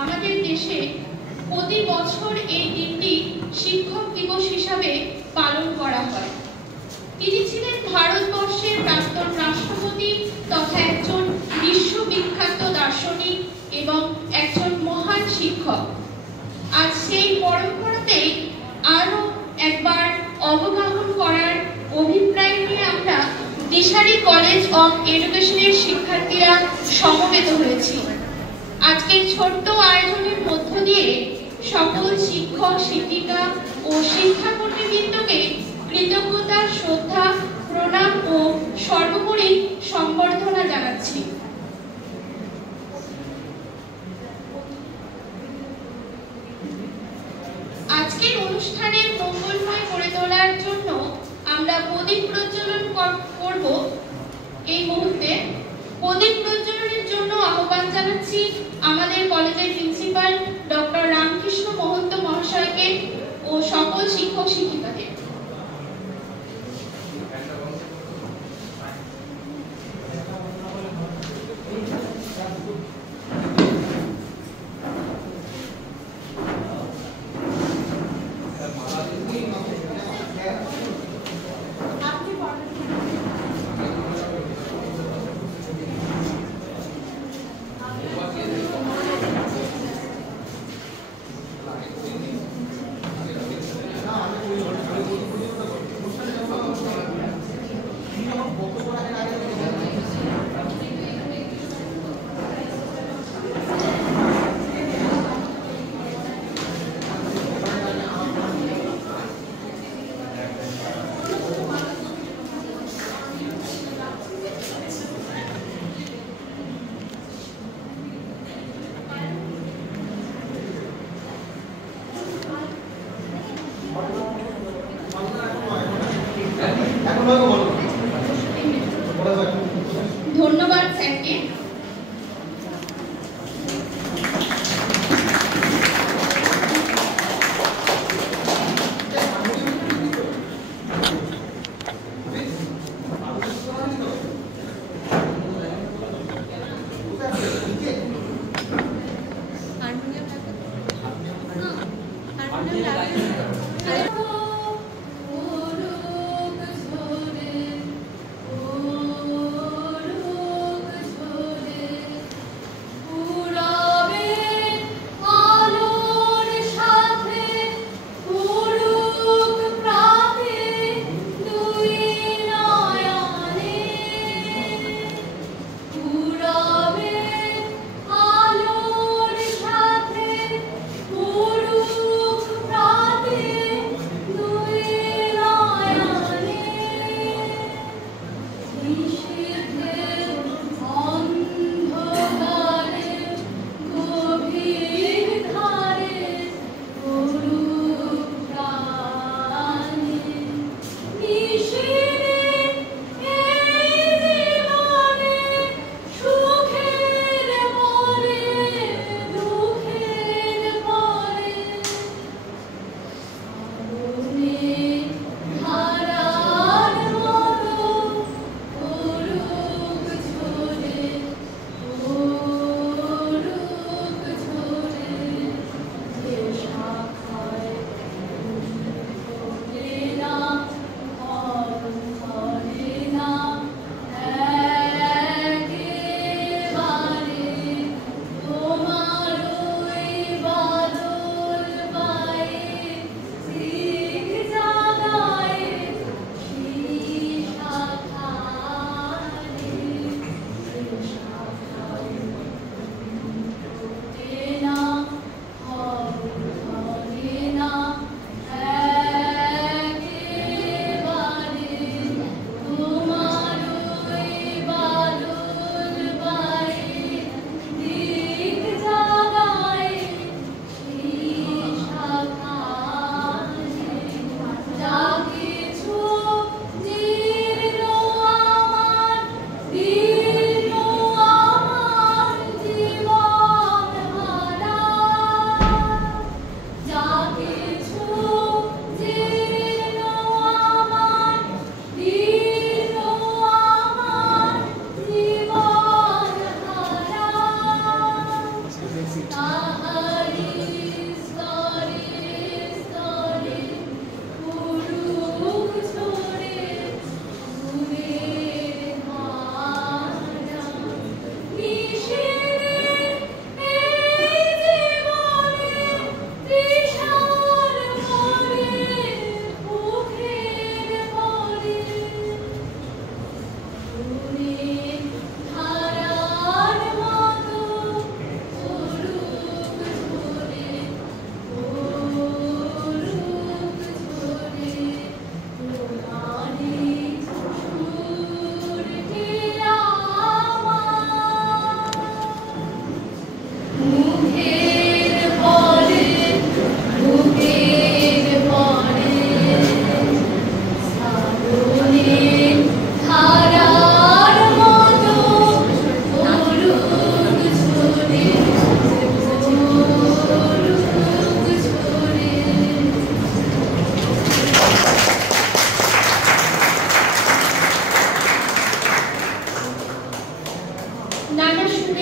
আমাদের দেশে প্রতি বছর এই দিনটি শিক্ষক দিবস হিসাবে পালন করা হয়। তিনি ছিলেন ভারতবর্ষের প্রাক্তন রাষ্ট্রপতি তথা একজন বিশ্ববিখ্যাত দার্শনিক এবং একজন মহান শিক্ষক। আজ সেই পরম্পরাতেই আরো একবার অবগাহন করার অভিপ্রায় নিয়ে আমরা দিশারি কলেজ অফ এডুকেশনের শিক্ষার্থীরা সমবেত হয়েছি। আজকের ছোট্ট আয়োজনের মধ্য দিয়ে সকল শিক্ষক, শিক্ষিকা ও শিক্ষা কর্মীবৃন্দকে কৃতজ্ঞতা, শ্রদ্ধা, প্রণাম ও সর্বোপরি সম্বর্ধনা জানাচ্ছি। আজকের অনুষ্ঠানের মঙ্গলময় করে তোলার জন্য আমরা প্রদীপ প্রজ্বলন করব। এই মুহূর্তে প্রদীপ প্রজ্বলনের জন্য আহ্বান জানাচ্ছি আমাদের কলেজের প্রিন্সিপাল ডক্টর রামকৃষ্ণ মহন্ত মহাশয়কে ও সকল শিক্ষক শিক্ষিকাদের। ধন্যবাদ স্যারকে। আলোর সাথে পুরুষ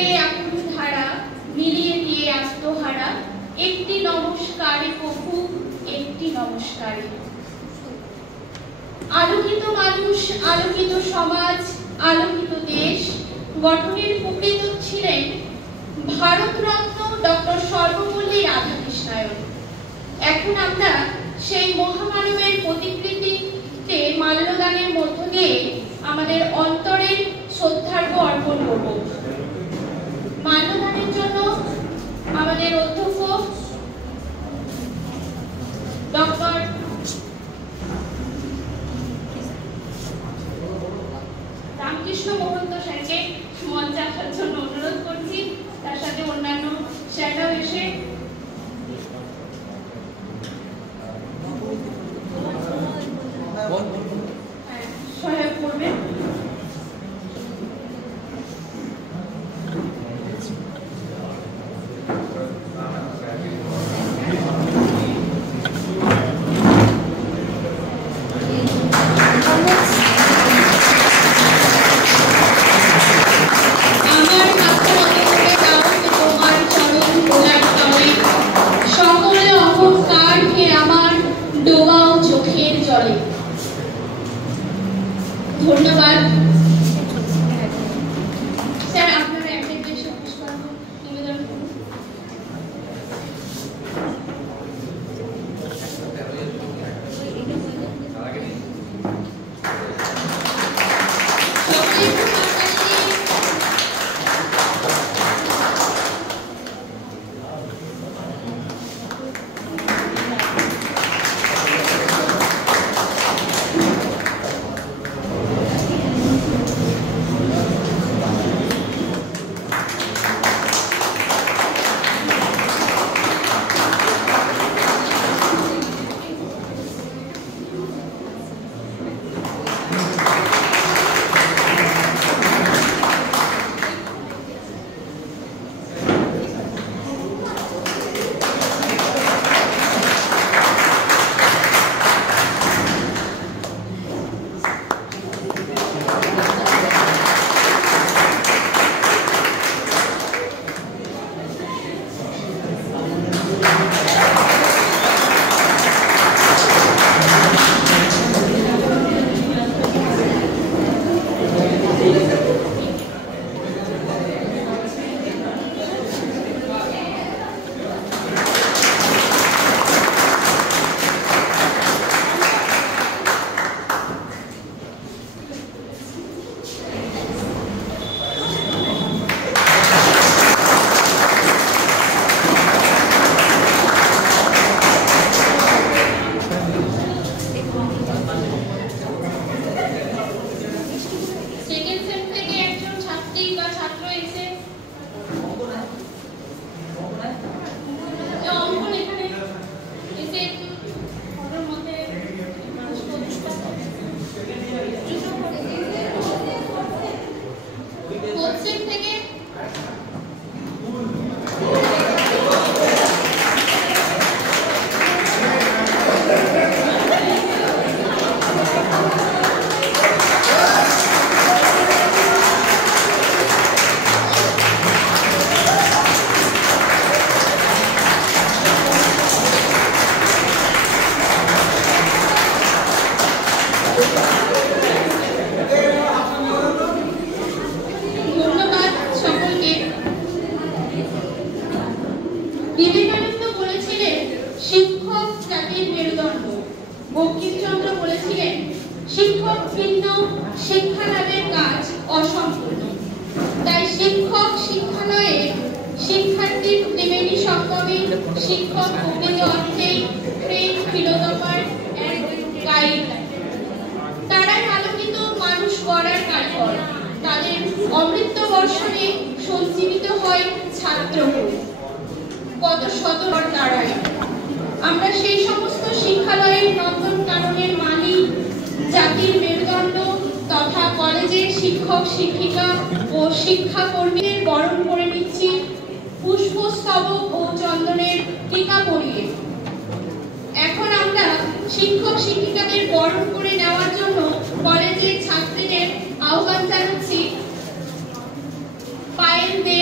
ঢেউয়ে আকুল ধারা, মিলিয়ে দিয়ে আত্মহারা, একটি নমস্কারে কভু, একটি নমস্কারে। আলোকিত মানুষ, আলোকিত সমাজ, আলোকিত দেশ গঠনের প্রকৃত ছিলেন ভারতরত্ন ডক্টর সর্বপল্লী রাধাকৃষ্ণায়ন। এখন আমরা সেই মহামানবের প্রতিকৃতিতে মাল্যদানের মধ্য দিয়ে আমাদের অন্তরের শ্রদ্ধার্ঘ্য অর্পণ করব। মাল্যদানের জন্য আমাদের অধ্যক্ষ ডক্টর রামকৃষ্ণ মহন্ত স্যারকে মঞ্চে আসার জন্য অনুরোধ করছি। তার সাথে অন্যান্য স্যাররাও এসে সহায়ক করবেন। ধন্যবাদ স্যার, আপনারা একটা দেশে পুষ্পার্ঘ্য নিবেদন করুন। বিবেকানন্দ বলেছিলেন শিক্ষক জাতির মেরুদণ্ড। বঙ্কিমচন্দ্র বলেছিলেন শিক্ষক ভিন্ন, শিক্ষা লাভের কাজ অসম্পূর্ণ। তাই শিক্ষক শিক্ষালয়ে শিক্ষার্থীর ত্রিবেণী সঙ্গমে শিক্ষক প্রকৃত অর্থেই ফ্রেন্ড ফিলোসফার এন্ড গাইড। তারাই আলোকিত মানুষ গড়ার কারিগর। তাদের অমৃত বর্ষণে সঞ্জীবিত হয় ছাত্রকুল। কত শতবার দাঁড়ায়। আমরা সেই সমস্ত শিক্ষালয়ের নন্দন কাননের মালিক, জাতির মেরুদণ্ড তথা কলেজের শিক্ষক শিক্ষিকা ও শিক্ষাকর্মীদের বরণ করে নিচ্ছি পুষ্পস্তবক ও চন্দনের টিকা পরিয়ে। এখন আমরা শিক্ষক শিক্ষিকাদের বরণ করে নেওয়ার জন্য কলেজের ছাত্রীদের আহ্বান জানাচ্ছি। পায়েল দে,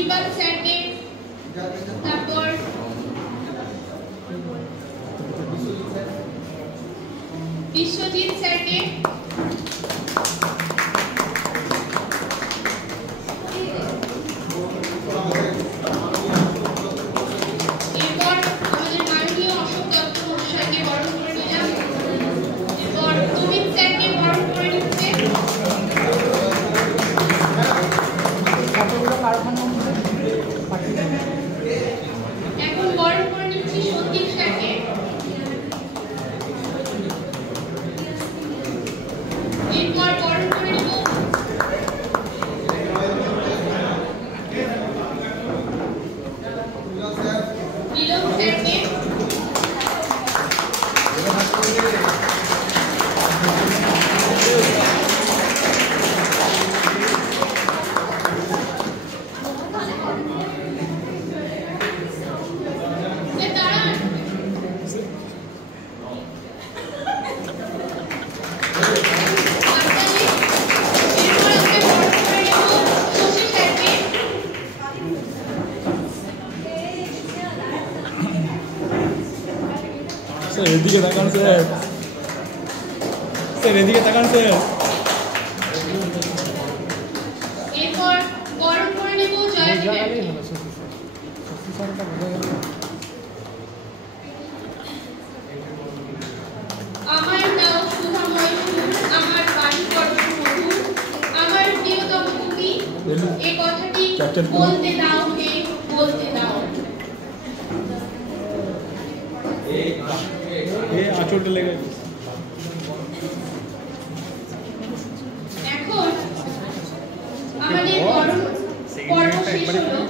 অনির্বাণ স্যারকে, তারপর বিশ্বজিৎ স্যারকে, এরপর আমাদের মাননীয় অশোক দত্ত মহাশয়কে বরণ করে নিলাম। এরপর অমিত স্যারকে বরণ করে নিচ্ছে। এখন বরণ করে নিচ্ছি সন্দীপ স্যারকে। এরপর বরণ করে নেব নীলম স্যারকে। এদিকে তাকান স্যার, স্যার এদিকে তাকান স্যার। এরপর বরণ করে নেব জয়দীপ স্যারকে। আমার নাম সুধাময় সুর, আমার বাড়ি পর্যন্ত মধুর, আমার প্রিয়তম তুমি এই কথাটি বলতে দাও হে, বলতে দাও। আঁচলটা লেগে এখন আমাদের পর্ব শেষ হলো।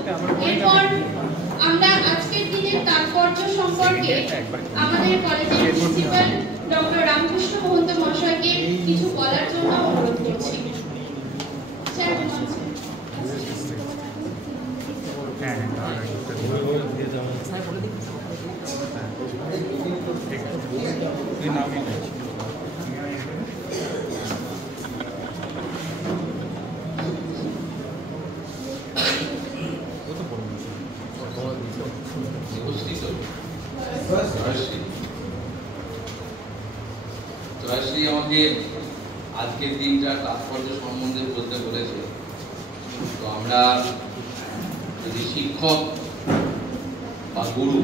এরপর আমরা আজকের দিনের তাৎপর্য সম্পর্কে আমাদের কলেজের প্রিন্সিপাল ডক্টর রামকৃষ্ণ মহন্ত মহাশয়কে কিছু বলার জন্য অনুরোধ করছি। স্যার জয়শ্রী আমাকে আজকের দিনটা তাৎপর্য সম্বন্ধে বলতে বলেছে। তো আমরা যদি শিক্ষক বা গুরু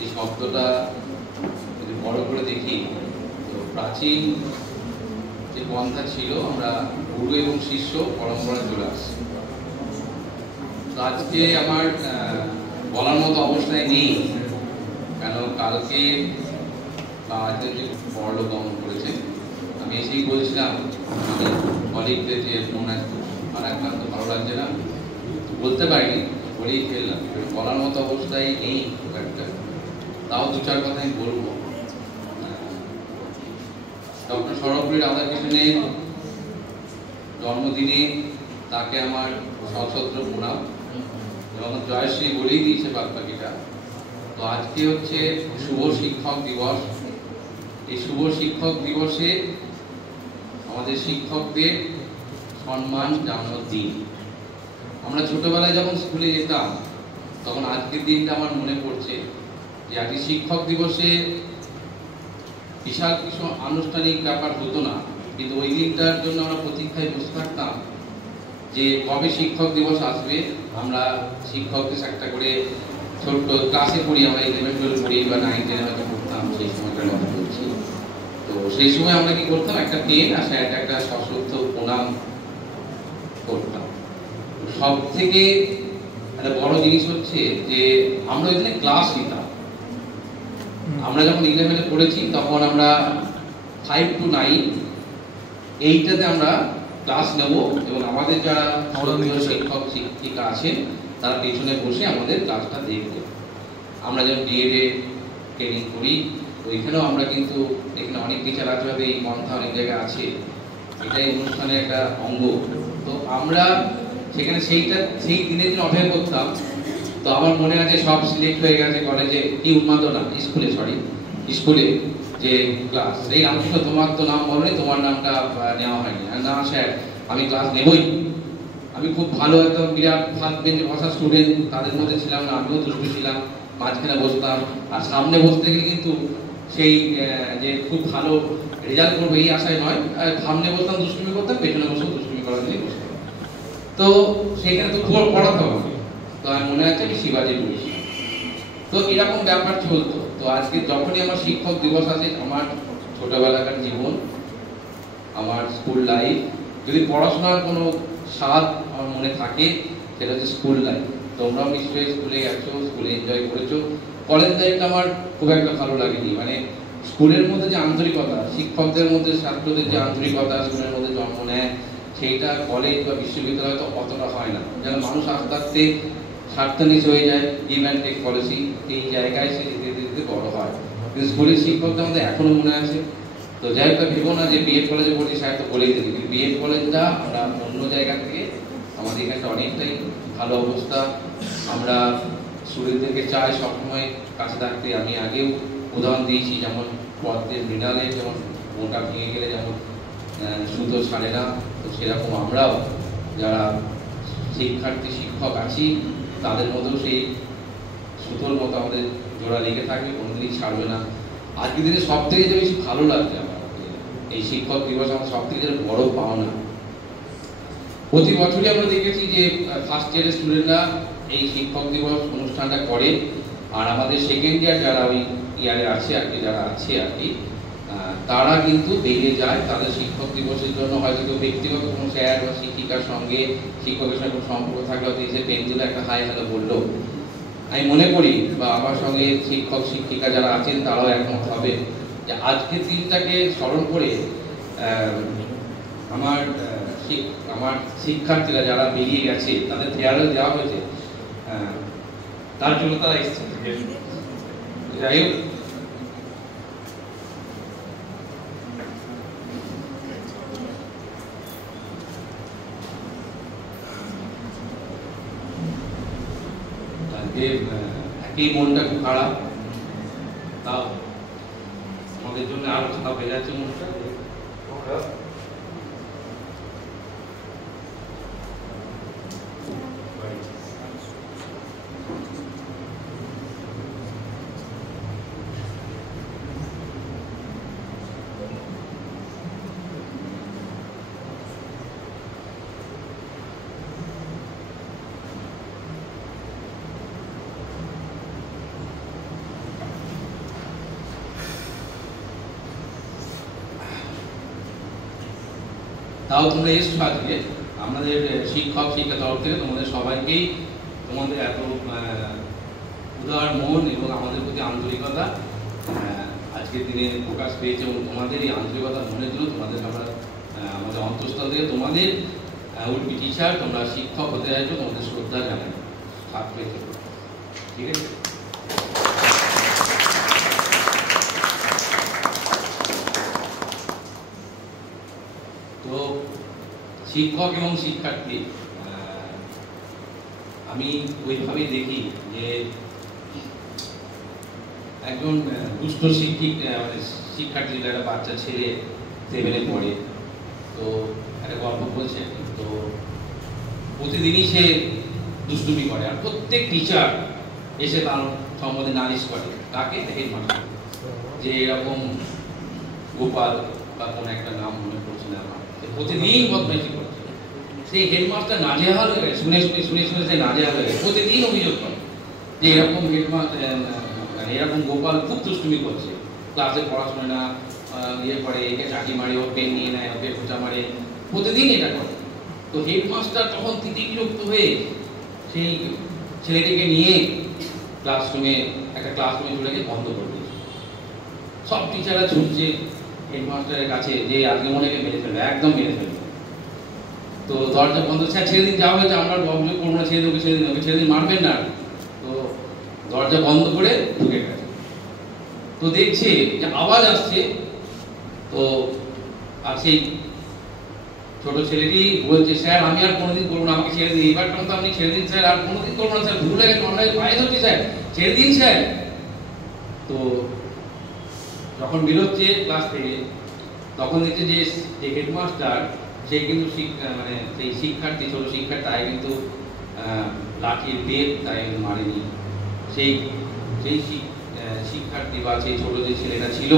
এই শব্দটা যদি বড় করে দেখি, তো প্রাচীন যে পন্থা ছিল আমরা গুরু এবং শিষ্য পরম্পরায় চলে আসছি। তো আজকে আমার বলার মতো অবস্থায় নেই, কেন কালকে আজকে বড়লোক গমন করেছে। আমি এসেই বলছিলাম আমি কলিগদের যে মন আর একমাত্র ভালো লাগছে না, বলতে পারিনি, বলেই ফেললাম। বলার মতো অবস্থায় নেই খুব একটা, তাও দু চার কথা আমি বলবো। ডক্টর সর্বপল্লী রাধাকৃষ্ণনের জন্মদিনে তাকে আমার সশস্ত্র প্রণাম, এবং জয়শ্রী বলেই দিয়েছে বাদবাকিটা। তো আজকে হচ্ছে শুভ শিক্ষক দিবস। এই শুভ শিক্ষক দিবসে আমাদের শিক্ষকদের সম্মান জানানোর দিন। আমরা ছোটবেলায় যখন স্কুলে যেতাম তখন আজকের দিনটা আমার মনে পড়ছে যে আজকে শিক্ষক দিবসে বিশাল কিছু আনুষ্ঠানিক ব্যাপার হতো না, কিন্তু ওই দিনটার জন্য আমরা প্রতীক্ষায় বসে থাকতাম যে কবে শিক্ষক দিবস আসবে। আমরা শিক্ষকদের একটা করে ছোট্ট ক্লাসে পড়ি, আমরা 11-12 পড়ি বা 9-10 হয়তো পড়তাম, সেই সময়টা কথা বলছি। তো সেই সময় আমরা কি করতাম, একটা পেন আর স্যারটা একটা সশ্রদ্ধ প্রণাম করতাম। সব থেকে একটা বড় জিনিস হচ্ছে যে আমরা এখানে ক্লাস নিতাম। আমরা যখন 11-এ পড়েছি তখন আমরা 5 to 9 এইটাতে আমরা ক্লাস নেব, এবং আমাদের যারা শিক্ষক শিক্ষিকা আছেন তারা পেছনে বসে আমাদের ক্লাসটা দেখবে। আমরা যখন বিএডে ট্রেনিং করি ওইখানেও আমরা কিন্তু এখানে অনেক টিচার আছে, এই পন্থা অনেক জায়গায় আছে, এটাই অনুষ্ঠানের একটা অঙ্গ। তো আমরা সেখানে সেই দিনের জন্য অপেক্ষা করতাম। তো আমার মনে আছে সব সিলেক্ট হয়ে গেছে কলেজে, কি উন্মাদনা, স্কুলে যে ক্লাস, এই রামকৃষ্ণ তোমার তো নাম বলনি, তোমার নামটা নেওয়া হয়নি। না স্যার আমি ক্লাস নেবই, আমি খুব ভালো একদম বিরাট ফার্স্ট বেঞ্চে বসা স্টুডেন্ট, তাদের মধ্যে ছিলাম না, আমিও দুষ্টু ছিলাম, মাঝখানে বসতাম। আর সামনে বসতে গেলে কিন্তু সেই যে খুব ভালো রেজাল্ট করবো এই আশায় নয়, সামনে বসতাম দুষ্টুমি করতাম, পেছনে বসেও দুষ্টুমি করার জন্যই বসতাম। তো সেখানে তো পড়াতে হবে, তো আমি মনে আছে আমি শিবাজি পড়েছিলাম। তো এরকম ব্যাপার চলতো। তো আজকে যখনই আমার শিক্ষক দিবস আসে, আমার ছোটবেলাকার জীবন, আমার স্কুল লাইফ, যদি পড়াশোনার কোনো স্বাদ আমার মনে থাকে সেটা হচ্ছে স্কুল লাইফ। তোমরাও নিশ্চয়ই স্কুলে গেছো, স্কুলে এনজয় করেছো। কলেজ লাইফটা আমার খুব একটা ভালো লাগেনি, মানে স্কুলের মধ্যে যে আন্তরিকতা, শিক্ষকদের মধ্যে ছাত্রদের যে আন্তরিকতা স্কুলের মধ্যে জন্ম নেয়, সেইটা কলেজ বা বিশ্ববিদ্যালয় তো অতটা হয় না। যেন মানুষ আস্তে আস্তে স্বার্থান্বিত হয়ে যায়, গিভ অ্যান্ড টেক পলিসি, এই জায়গায় সে ধীরে ধীরে বড় হয়। কিন্তু স্কুলের শিক্ষকদের আমাদের এখনো মনে আছে। তো যাই হোক, ভেবো না যে বিএড কলেজে পড়ছি স্যার তো বলেই দিই, কিন্তু বিএড কলেজটা আমরা অন্য জায়গা থেকে, আমাদের এখানে অনেকটাই ভালো অবস্থা। আমরা স্টুডেন্টদেরকে চাই সবসময় কাছে থাকতে। আমি আগেও উদাহরণ দিয়েছি, যেমন পদ্মের মৃণালে যেমন মোটা ভেঙে গেলে যেমন সুতো ছাড়ে না, তো সেরকম আমরাও যারা শিক্ষার্থী শিক্ষক আছি তাদের মধ্যেও সেই সুতোর মতো আমাদের জোড়া লেগে থাকবে, কোনোদিনই ছাড়বে না। আজকের দিনে সব থেকে যে বেশি ভালো লাগছে আমার এই শিক্ষক দিবস, আমার সব থেকে যেন বড় পাওনা। প্রতি বছরই আমরা দেখেছি যে ফার্স্ট ইয়ারের স্টুডেন্টরা এই শিক্ষক দিবস অনুষ্ঠানটা করে, আর আমাদের সেকেন্ড ইয়ার যারা ওই ইয়ারে আছে আর কি, যারা আছে আর কি, তারা কিন্তু বেরিয়ে যায় তাদের শিক্ষক দিবসের জন্য। হয়তো কেউ ব্যক্তিগত কোনো স্যার বা শিক্ষিকার সঙ্গে, শিক্ষকের সঙ্গে কোনো সম্পর্ক থাকলে হয়তো এসে পেন দিলে একটা হাই হ্যালো বললো। আমি মনে করি, বা আমার সঙ্গে শিক্ষক শিক্ষিকা যারা আছেন তারাও একমত হবে যে আজকের দিনটাকে স্মরণ করে আমার শিক্ষার্থীরা যারা বেরিয়ে গেছে তাদের ফেয়ারওয়েল দেওয়া হয়েছে, তার জন্য তারা এসেছে। যাই হোক, একই মনটা খুব খারাপ, তাও আমাদের জন্য আরো খারাপ হয়ে যাচ্ছে মনটা। তাও তোমরা এসছো আজকে, আমাদের শিক্ষক শিক্ষা তরফ থেকে তোমাদের সবাইকেই, তোমাদের এত উদার মন এবং আমাদের প্রতি আন্তরিকতা আজকের দিনে প্রকাশ পেয়েছে, এবং তোমাদের এই আন্তরিকতা মনের জন্য তোমাদের আমরা আমাদের অন্তঃস্থল থেকে তোমাদের উল্পি টিচার, তোমরা শিক্ষক হতে চাইছো, তোমাদের শ্রদ্ধা জানাই ছাত্রের জন্য। ঠিক আছে, তো শিক্ষক এবং শিক্ষার্থী আমি ওইভাবেই দেখি যে একজন দুষ্ট শিক্ষার্থী, একটা বাচ্চা ছেলে 7-এ পড়ে, তো একটা গল্প বলছে, তো প্রতিদিনই সে দুষ্টুমি করে, আর প্রত্যেক টিচার এসে তার সম্বন্ধে নালিশ করে, তাকে হেডমাস্টার, যে এরকম গোপাল বা কোন একটা নাম মনে পড়ছে না আমার, প্রতিদিন বদমাইশি করছে। সেই হেডমাস্টার নাজেহাল হয়ে গেছে, শুনে সে নাজেহাল হয়ে গেছে, প্রতিদিন অভিযোগ করে যে এরকম হেডমাস্টার, এরকম গোপাল খুব দুষ্টুমি করছে, ক্লাসে পড়াশোনা না, ইয়ে করে, একে চাটি মারে, ওর পেন নিয়ে নেয়, ওকে খোঁচা মারে, প্রতিদিন এটা করে। তো হেডমাস্টার তখন তিতিবিরক্ত হয়ে সেই ছেলেটিকে নিয়ে একটা ক্লাসরুমে চলে গিয়ে বন্ধ করে দিয়েছে। সব টিচাররা ছুটছে হেডমাস্টারের কাছে যে আজকে মনে মেরে ফেলবে, একদম মেরে ফেলবে। তো দরজা বন্ধ, স্যার ছেড়ে দিন, যা হয়েছে আমরা অভিযোগ করবো না, ছেড়ে দিন, মারবেন না। তো দরজা বন্ধ করে ঢুকে গেছে। তো দেখছে যে আওয়াজ আসছে, তো আর সেই ছোট ছেলেটি বলছে, স্যার আমি আর কোনোদিন করবো না, আমাকে ছেড়ে দিন, এবার তো আপনি ছেড়ে দিন স্যার, আর কোনোদিন করবো না স্যার, ভুল হয়ে গেছে, অন্যায় পায়ে ধরছি স্যার, ছেড়ে দিন স্যার। তো যখন বেরোচ্ছে ক্লাস থেকে, তখন দেখছে যে হেডমাস্টার সে কিন্তু মানে সেই শিক্ষার্থী, ছোট শিক্ষার্থী, তাই কিন্তু লাঠির বেদ তাই মারেনি। সেই সেই শিক্ষার্থী বা সেই ছোট যে ছেলেটা ছিল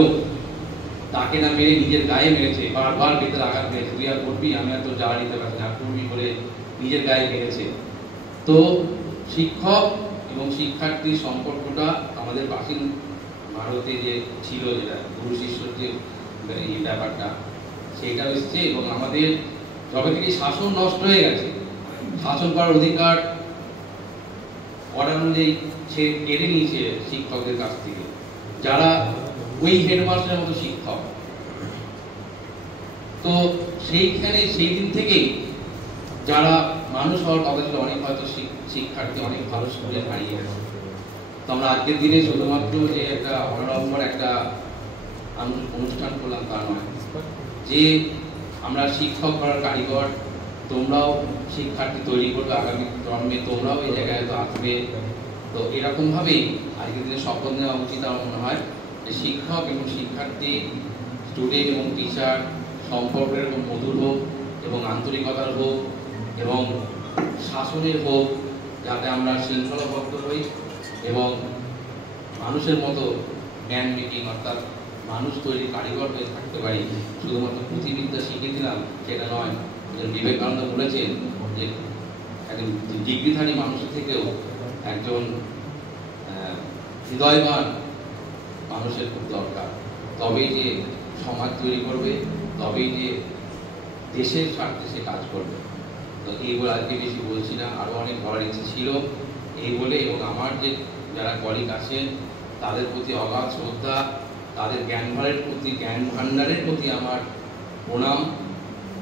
তাকে না মেরে নিজের গায়ে মেরেছে, বারবার বেতের আঘাত মেরেছে। তুই আর করবি, আমি আর তোর জ্বালা দিতে পারছি না, করবি বলে নিজের গায়ে মেরেছে। তো শিক্ষক এবং শিক্ষার্থীর সম্পর্কটা আমাদের প্রাচীন ভারতে যে ছিল, যেটা গুরু শিষ্যর যে এই ব্যাপারটা, সেইটা এসছে। এবং আমাদের যবে থেকে শাসন নষ্ট হয়ে গেছে, শাসন করার অধিকার অর্ডার অনুযায়ী সে কেড়ে নিয়েছে শিক্ষকদের কাছ থেকে, যারা ওই হেডমাস্টারের মতো শিক্ষক। তো সেইখানে সেই দিন থেকেই যারা মানুষ হওয়ার কথা ছিল, অনেক হয়তো শিক্ষার্থী অনেক ভালো স্কুলে হারিয়ে গেছে। তো আমরা আজকের দিনে শুধুমাত্র যে একটা অনাড়ম্বর একটা অনুষ্ঠান করলাম তা নয়, যে আমরা শিক্ষক করার কারিগর, তোমরাও শিক্ষার্থী তৈরি করবে, আগামী জন্মে তোমরাও এই জায়গায় তো আসবে। তো এরকম ভাবেই আজকের দিনে শপথ নেওয়া উচিত আমার মনে হয়, যে শিক্ষক এবং শিক্ষার্থী, স্টুডেন্ট এবং টিচার সম্পর্কের এরকম মধুর হোক এবং আন্তরিকতার হোক এবং শাসনের হোক, যাতে আমরা শৃঙ্খলাবদ্ধ হই এবং মানুষের মতো জ্ঞান মেকিং অর্থাৎ মানুষ তৈরি কারিগর হয়ে থাকতে পারি। শুধুমাত্র পুঁথিবিদ্যা শিখে দিলাম সেটা নয়। বিবেকানন্দ বলেছেন যে একজন ডিগ্রিধারী মানুষের থেকেও একজন হৃদয়বান মানুষের খুব দরকার। তবেই যে সমাজ তৈরি করবে, তবেই যে দেশের স্বার্থে সে কাজ করবে। তো এই বলে আজকে বেশি বলছি না, আরও অনেক বলার ইচ্ছে ছিল এই বলে। এবং আমার যে যারা কলিগ আছেন তাদের প্রতি অগাধ শ্রদ্ধা, তাদের জ্ঞান ভাণ্ডারের প্রতি আমার প্রণাম।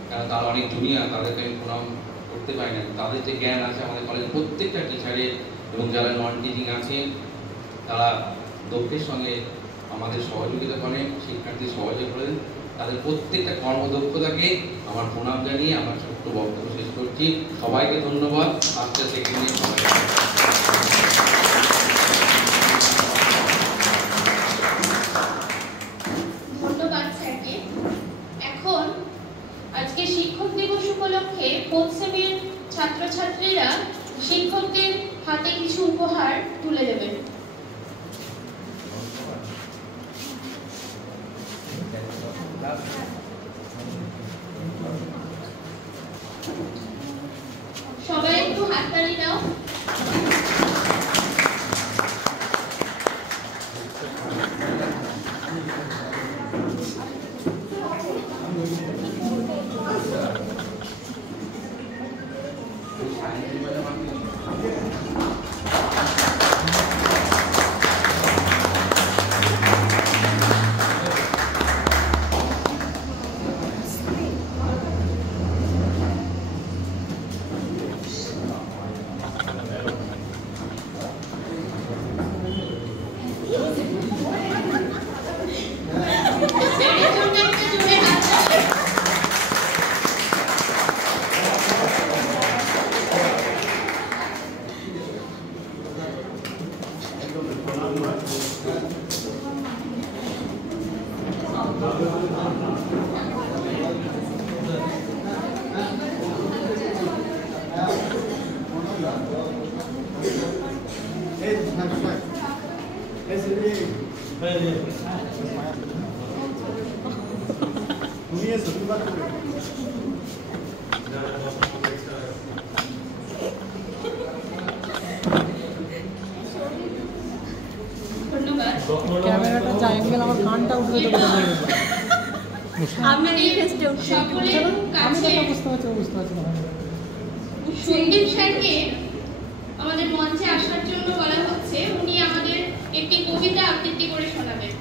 কারণ তারা অনেক জুনিয়র, তাদেরকে আমি প্রণাম করতে পারি না। তাদের যে জ্ঞান আছে আমাদের কলেজের প্রত্যেকটা টিচারের, এবং যারা নন টিচিং আছেন তারা দক্ষের সঙ্গে আমাদের সহযোগিতা করেন, শিক্ষার্থী সহযোগ করেন, তাদের প্রত্যেকটা কর্মদক্ষতাকে আমার প্রণাম জানিয়ে আমার ছোট্ট বক্তব্য শেষ করছি। সবাইকে ধন্যবাদ। আজকে সেকেন্ড ধন্যবাদ স্যারকে। এখন আজকে শিক্ষক দিবস উপলক্ষে 4th সেমের ছাত্রছাত্রীরা শিক্ষকদের হাতে কিছু উপহার তুলে দেবেন। সবাই একটু হাততালি দাও। ক্যামেরাটা যা অ্যাঙ্গেল আমার কানটা উঠবে তো আমি এই ফেস্টে সকলে আমি কাছে তো বুঝতে পারছি না। সন্দীপ স্যারকে আমাদের মঞ্চে আসার জন্য বলা হচ্ছে। উনি আমাদের একটি কবিতা আবৃত্তি করে শোনাবেন।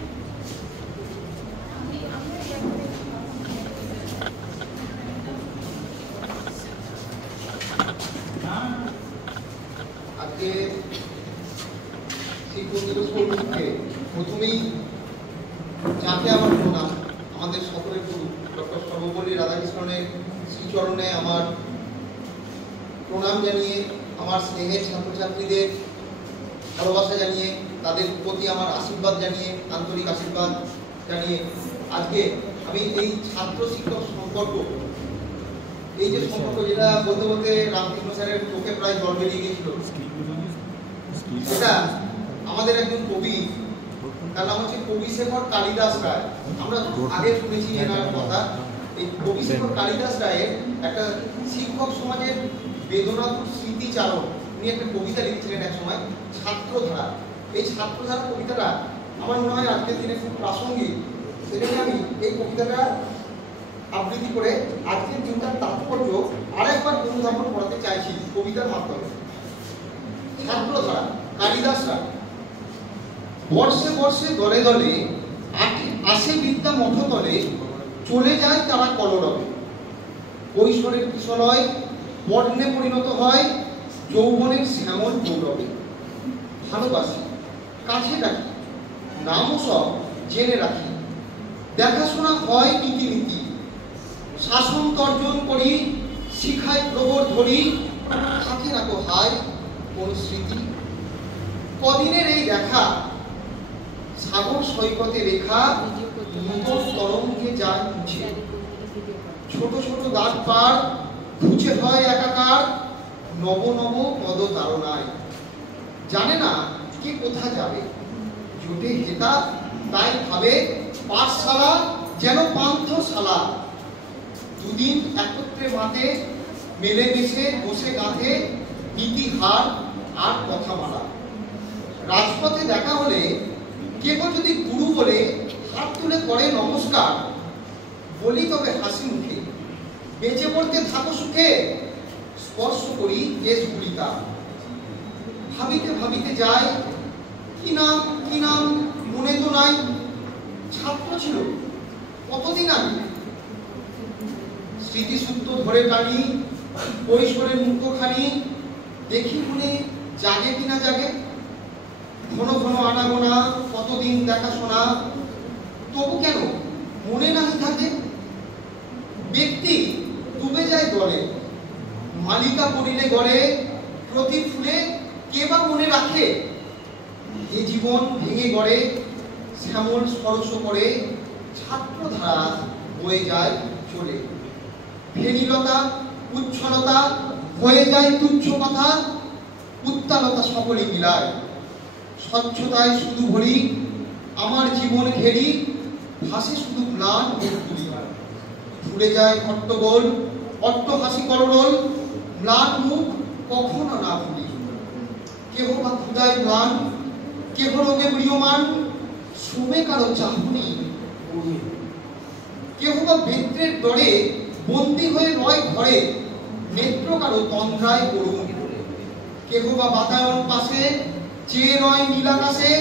আজকে শিক্ষক দিবস উপলক্ষে প্রথমেই যাকে আমার প্রণাম, আমাদের সকলের গুরু ডক্টর সর্বপল্লী রাধাকৃষ্ণনের শ্রীচরণে আমার প্রণাম জানিয়ে, আমার স্নেহের ছাত্রছাত্রীদের ভালোবাসা জানিয়ে, তাদের প্রতি আমার আশীর্বাদ জানিয়ে, আন্তরিক আশীর্বাদ জানিয়ে, আজকে আমি এই ছাত্র শিক্ষক সম্পর্ক এই যে সম্পর্ক, যেটা বলতে বলতে রামকৃষ্ণ স্যারের চোখে প্রায় জল বেরিয়ে গিয়েছিল, সেটা আমাদের একজন কবি, তার নাম হচ্ছে কবিশেখর কালিদাস রায়। আমরা আগে শুনেছি এনার কথা। এই কবিশেখর কালিদাস রায়ের একটা শিক্ষক সমাজের বেদনাতুর স্মৃতিচারণ নিয়ে একটা কবিতা লিখেছিলেন এক সময়, ছাত্রধারা। এই ছাত্রধারা কবিতাটা আমার মনে হয় আজকের দিনে খুব প্রাসঙ্গিক। সেজন্য আমি এই কবিতাটা আবৃত্তি করে আজকের দিনটার তাৎপর্য আরেকবার অনুধাবন করাতে চাইছি কবিতার মাধ্যমে। ছাত্রধারা কালিদাস রায়। বর্ষে বর্ষে দলে দলে আসে বিদ্যা মঠতলে, চলে যায় তারা কলরবে। কৈশোরের কিশলয় বর্ণে পরিণত হয় যৌবনের শ্যামল গৌরবে। ভালোবাসি, কাছে ডাকি, নামও সব জেনে রাখি, দেখাশোনা হয় নীতিনীতি, শাসন তর্জন করি, শিখায় প্রবর ধরি, থাকে না তো হায় কোন স্মৃতি। কদিনের এই দেখা, সাগর সৈকতে রেখা, নূতন তরঙ্গে যায় মুছে। ছোট ছোট দাঁত পার খুঁজে হয় একাকার, নব নব পদ তারণায়। জানে না কে কোথা যাবে, জোটে যেটা তাই ভাবে পাঠশালা যেন পান্থশালা। দুদিন একত্রে মাতে মেলে মিশে বসে গাঁথে নীতিহার আর কথামালা। রাজপথে দেখা হলে কেউ যদি গুরু বলে হাত তুলে করে নমস্কার, বলি তবে হাসি মুখে, বেঁচে পড়তে থাকো সুখে, স্পর্শ করি দেশ গুলিতা। ভাবিতে ভাবিতে যায় কি নাম মনে তো নাই, ছাত্র ছিল কতদিন আগে। স্মৃতিসূত্র ধরে টানি কৈশোরের মুখখানি, দেখি মনে জাগে কিনা জাগে। ঘন ঘন আনাগোনা, কতদিন দেখাশোনা, তবু কেন মনে নাহি থাকে। ব্যক্তি ডুবে যায় দলে, মালিকা পড়িলে গড়ে, প্রতি ফুলে কে বা মনে রাখে। এ জীবন ভেঙে গড়ে শ্যামল স্পর্শ করে, ছাত্রধারা বয়ে যায় চলে। ফেনীলতা উচ্ছলতা হয়ে যায় তুচ্ছ কথা, উত্তালতা সকলে মিলায়। স্বচ্ছতায় শুধু ভরি আমার জীবন ঘেরি, ভাসে শুধু ম্লান মুখগুলি। ভুলে যায় হট্টগোল অট্টহাসি কররোল, ম্লান মুখ কখনো না ভুলি। কেহ বা ক্ষুধায় ম্লান, কেহ রোগে ম্রিয়মান, শুমে কারো চাহনি করুণ। কেহ বা বেত্রের ডরে বন্দী হয়ে রয় ঘরে, নেত্র কারো তন্দ্রায় করুণ। কেহ বা বাতায়ন পাশে চেয়ে রয় নীলাকাশে,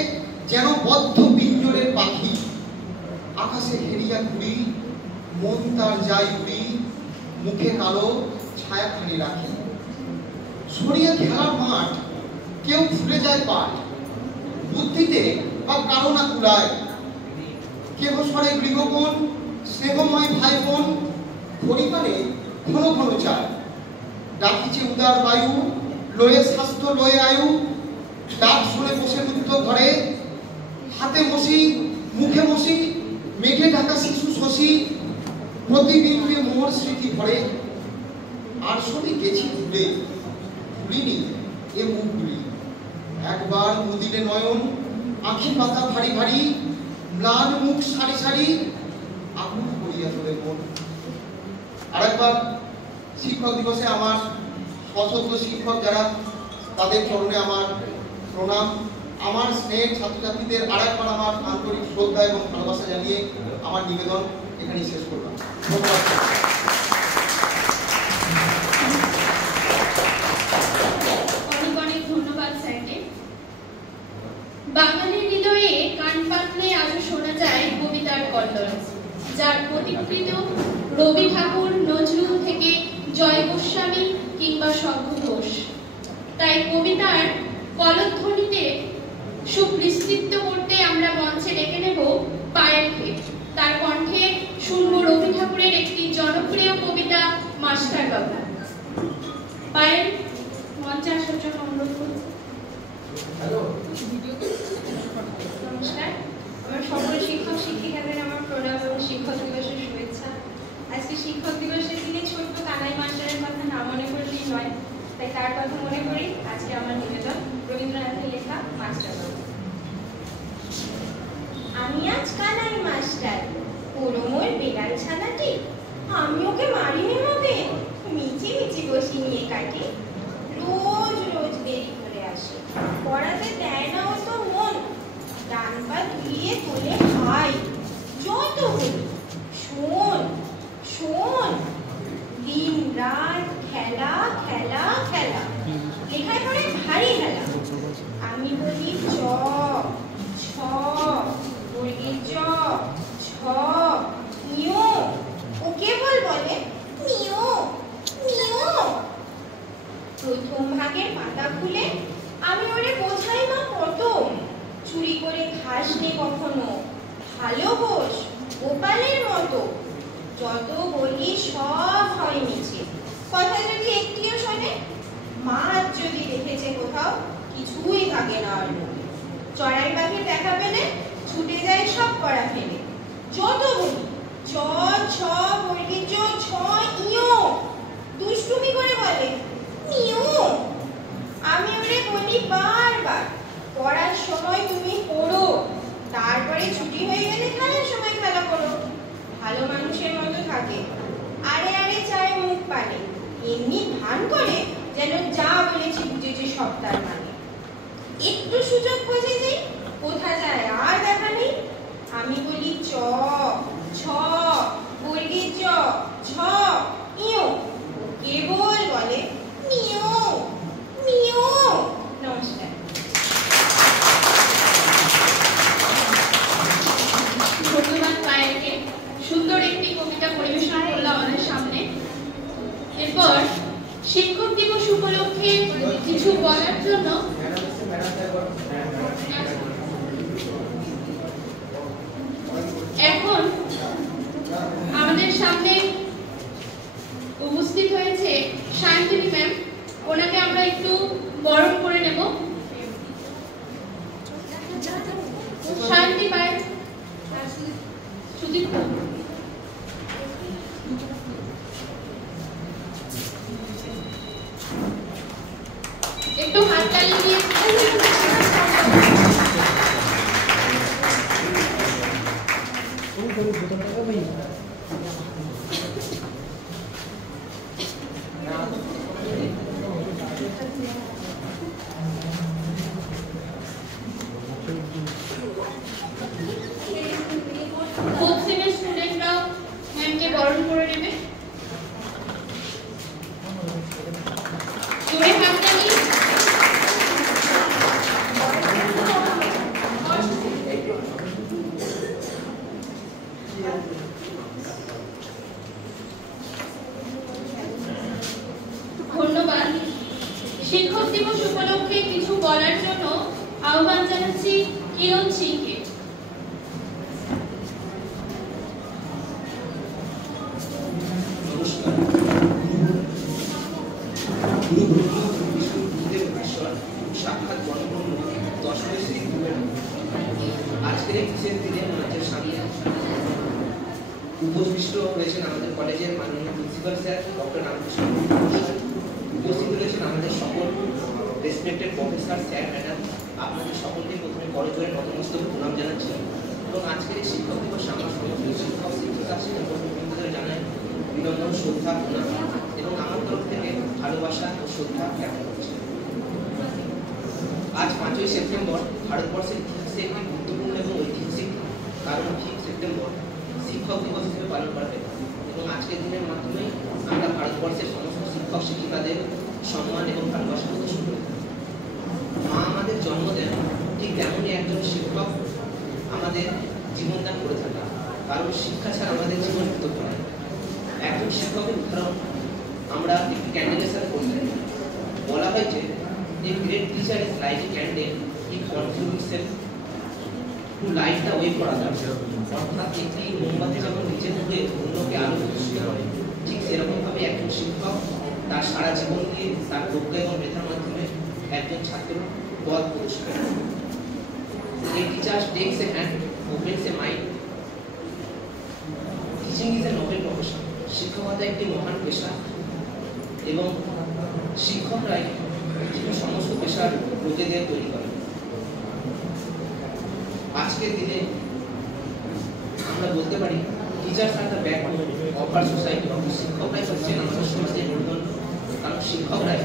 যেন বদ্ধ পিঞ্জরের পাখি। আকাশে হেরিয়া ঘুরি, মন তার যায় উড়ি, মুখে কালো ছায়াখানি রাখি। সরিয়া খেলার মাঠ, কেউ ভুলে যায় পাঠ, বুদ্ধিতে বা কারণা কুলায়। কেহ সরে গৃহকোণ, স্নেহময় ভাই বোন, পরিমাণে ঘন ঘন চায়। ডাকিছে উদার বায়ু, লয়ে স্বাস্থ্য লয়ে আয়ু। ডাক শুনে বসে মুক্ত ঘরে, হাতে মশি মুখে মশি, মেঘে ঢাকা শিশু শশী। প্রতিবিম্বে মোর স্মৃতি ভরে, আর সবই গেছি ভুলে, ভুলিনি এ মুখগুলি। একবার মুদিলে নয়ন, আঁখি পাতা ভারী ভারী, ম্লান মুখ সারি সারি, আগুন করিয়া তোলে মন। আরেকবার শিক্ষক দিবসে আমার সশস্ত্র শিক্ষক যারা, তাদের চরণে আমার প্রণাম। আমার স্নেহের ছাত্রছাত্রীদের আরেকবার আমার আন্তরিক শ্রদ্ধা এবং ভালোবাসা জানিয়ে আমার নিবেদন এখানেই শেষ করলাম। ধন্যবাদ। অনেক অনেক ধন্যবাদ স্যারকে। বাঙালির হৃদয়ে কান পাতলে আজও শোনা যায় কবিতার কল্লোল, যার প্রতিকৃত রবি ঠাকুর, নজরুল থেকে জয় গোস্বামী কিংবা শঙ্খ ঘোষ। তাই কবিতার কলধ্বনিতে সুবিস্তৃত করতে আমরা মঞ্চে ডেকে নেব পায়েলকে। তার কণ্ঠে শুনব রবি ঠাকুরের একটি জনপ্রিয় কবিতা মাস্টার বাবু। পায়েল, মঞ্চে আসার জন্য অনুরোধ করছি। নমস্কার, আমার সকল শিক্ষক শিক্ষিকাদের আমার প্রণাম এবং শিক্ষক দিবসের শুভেচ্ছা। আজকে শিক্ষক দিবসের দিনে ছোট্ট কানাই মাস্টার তার কথা মনে করি আজকে আমার নিবেদন রবীন্দ্রনাথের লেখা মাস্টার বাবু। আমি আজ কানাই মাস্টার, পুরো মোর বেড়াল ছানাটি, আমি ওকে মারিনি মতে, মিচি মিচি বসি নিয়ে কাটি। রোজ রোজ দেরি করে আসে, পড়াতে দেয় না ও তো মন, ডান পা ধুয়ে কোলে খাই, যত বলি শোন শোন, দিন রাত খেলা খেলা খেলা, লেখায় পড়ে ভারী হেলা। আমি বলি চ ছ, বর্গের চ ছ, নিও, ও কেবল বলে নিও নিও। প্রথম ভাগের পাতা খুলে আমি ওরে বোঝাই মা কত, চুরি করে খাস নে কখনো, ভালো বোস গোপালের মতো। যত বলি সব হয় মিছে, কথা যদি একটিও শোনে, মাছ যদি দেখেছে কোথাও কিছুই থাকে না আর মুখে। চড়াই পাখি দেখা পেলে ছুটে যায় সব পড়া ফেলে। যত বলি চ ছ, বর্গের চ ছ, ইও, দুষ্টুমি করে বলে নিও। আমি ওরে বলি বারবার, পড়ার সময় তুমি পড়ো, তারপরে ছুটি হয়ে গেলে খেলার সময় খেলা করো। ভালো মানুষের মতো থাকে, আরে আরে চায় মুখ পানে, এমনি ভান করে যেন যা বলেছি বুঝেছে সব তার মানে। একটু সুযোগ বোঝে যে কোথা যায় আর দেখা নেই, আমি বলি চ ছ, বর্গের চ ছ, ইও, কেবল বলে নিও নিও। নমস্কার। ধন্যবাদ পায়েলকে, সুন্দর একটি কবিতা পরিবেশন করলো আমাদের সামনে। এরপর শিক্ষক দিবস উপলক্ষে কিছু বলার জন্য এখন আমাদের সামনে উপস্থিত হয়েছে শান্তিনী ম্যাম, ওনাকে আমরা একটু বরণ করে নেব। শান্তি পায়েল, সুদীপ্ত, একটু হাততালি দিয়ে ফোর্থ সেমের স্টুডেন্টরাও ম্যামকে বরণ করে নেবে। জোরে হাততালি। ধন্যবাদ। শিক্ষক দিবস উপলক্ষে কিছু বলার জন্য আহ্বান জানাচ্ছি কিরণ সিংকে। সাক্ষাৎ জন্মগ্রহণ 10ই সেপ্টেম্বর। আজকের এই বিশেষ দিনে মঞ্চের সামনে উপবিষ্ট হয়েছেন আমাদের কলেজের মাননীয় প্রিন্সিপাল স্যার ডক্টর রামকৃষ্ণ মহাশয়, উপস্থিত রয়েছেন আমাদের সকল রেসপেক্টেড প্রফেসর স্যার ম্যাডাম। আপনাদের সকলকে প্রথমে করজোড়ে নতমস্তক প্রণাম জানাচ্ছি এবং আজকের এই শিক্ষক দিবসে আমরা সমস্ত শিক্ষক শিক্ষিকা শিক্ষকদের জানাই অভিনন্দন, শ্রদ্ধা, প্রণাম এবং আমার তরফ থেকে ভালোবাসা ও শ্রদ্ধা জ্ঞাপন করছি। আজ 5ই সেপ্টেম্বর ভারতবর্ষের ইতিহাসে একটি গুরুত্বপূর্ণ এবং ঐতিহাসিক কারণ 5 সেপ্টেম্বর শিক্ষক দিবস হিসেবে পালন করা হয় এবং আজকের দিনের মাধ্যমে আমরা ভারতবর্ষের সমস্ত শিক্ষক শিক্ষিকাদের সম্মান এবং ভালোবাসা প্রদর্শন করি। মা আমাদের জন্ম দেন, ঠিক তেমনই একজন শিক্ষক আমাদের জীবনদান করে থাকা, কারণ শিক্ষা ছাড়া আমাদের জীবন বিতর্ক নয়। একজন শিক্ষকের উদাহরণ আমরা একটি ক্যান্ডেলের সাথে পড়তে পারি। বলা হয় যে a great teacher is like a candle, he contributes himself to light the way for others. অর্থাৎ একটি মোমবাতি যখন নিচে ধরে অন্যকে আলো প্রদর্শিত করে, ঠিক সেরকম ভাবে একজন শিক্ষক তার সারা জীবন দিয়ে তার প্রজ্ঞা এবং মেধার মাধ্যমে একজন ছাত্রের পথ প্রদর্শিত করে। A teacher takes a hand, opens a mind. Teaching is a noble profession. শিক্ষকতা একটি মহান পেশা এবং শিক্ষকরাই সমস্ত পেশার লোকেদের তৈরি করে। আজকের দিনে আমরা বলতে পারি teachers are the backbone of our society. শিক্ষকরাই হচ্ছেন আমাদের সমাজের মেরুদণ্ড, কারণ শিক্ষকরাই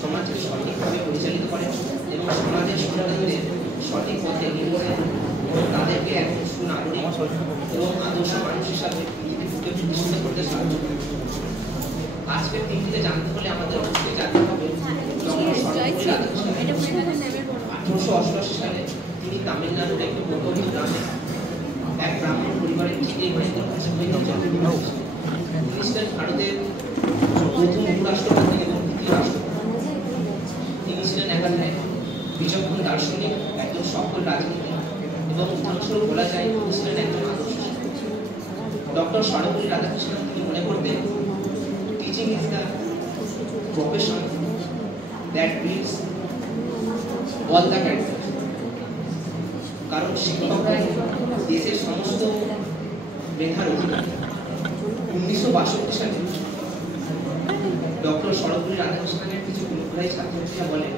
সমাজকে সঠিকভাবে পরিচালিত করে এবং সমাজের সন্তানদের সঠিক পথে এগিয়ে তাদেরকে একজন সুনাগরিক এবং আদর্শ মানুষ হিসাবে পৃথিবীকে প্রতিষ্ঠিত করতে সাহায্য করে। আজকের দিনটিতে জানতে হলে আমাদের অবশ্যই জানতে হবে 1888 সালে তিনি তামিলনাড়ুর একটি প্রত্যন্ত গ্রামে এক ব্রাহ্মণ পরিবারের থেকেই মাইকেল কাছে জন্মগ্রহণ করেন। তিনি ছিলেন ভারতের প্রথম উপরাষ্ট্রপতি এবং দ্বিতীয় রাষ্ট্রপতি। তিনি ছিলেন একাধারে বিচক্ষণ দার্শনিক, একজন সফল রাজনীতিক এবং উদাহরণস্বরূপ বলা যায় তিনি ছিলেন একজন আদর্শ শিক্ষক। ডক্টর সর্বপল্লী রাধাকৃষ্ণন তিনি মনে করতেন teaching is the profession that builds all the character. কারণ শিক্ষকরাই দেশের সমস্ত মেধার অধিকারী। 1962 সালে ডক্টর সর্বপল্লী রাধাকৃষ্ণনের কিছু গুণগ্রাহী ছাত্রছাত্রীরা বলেন,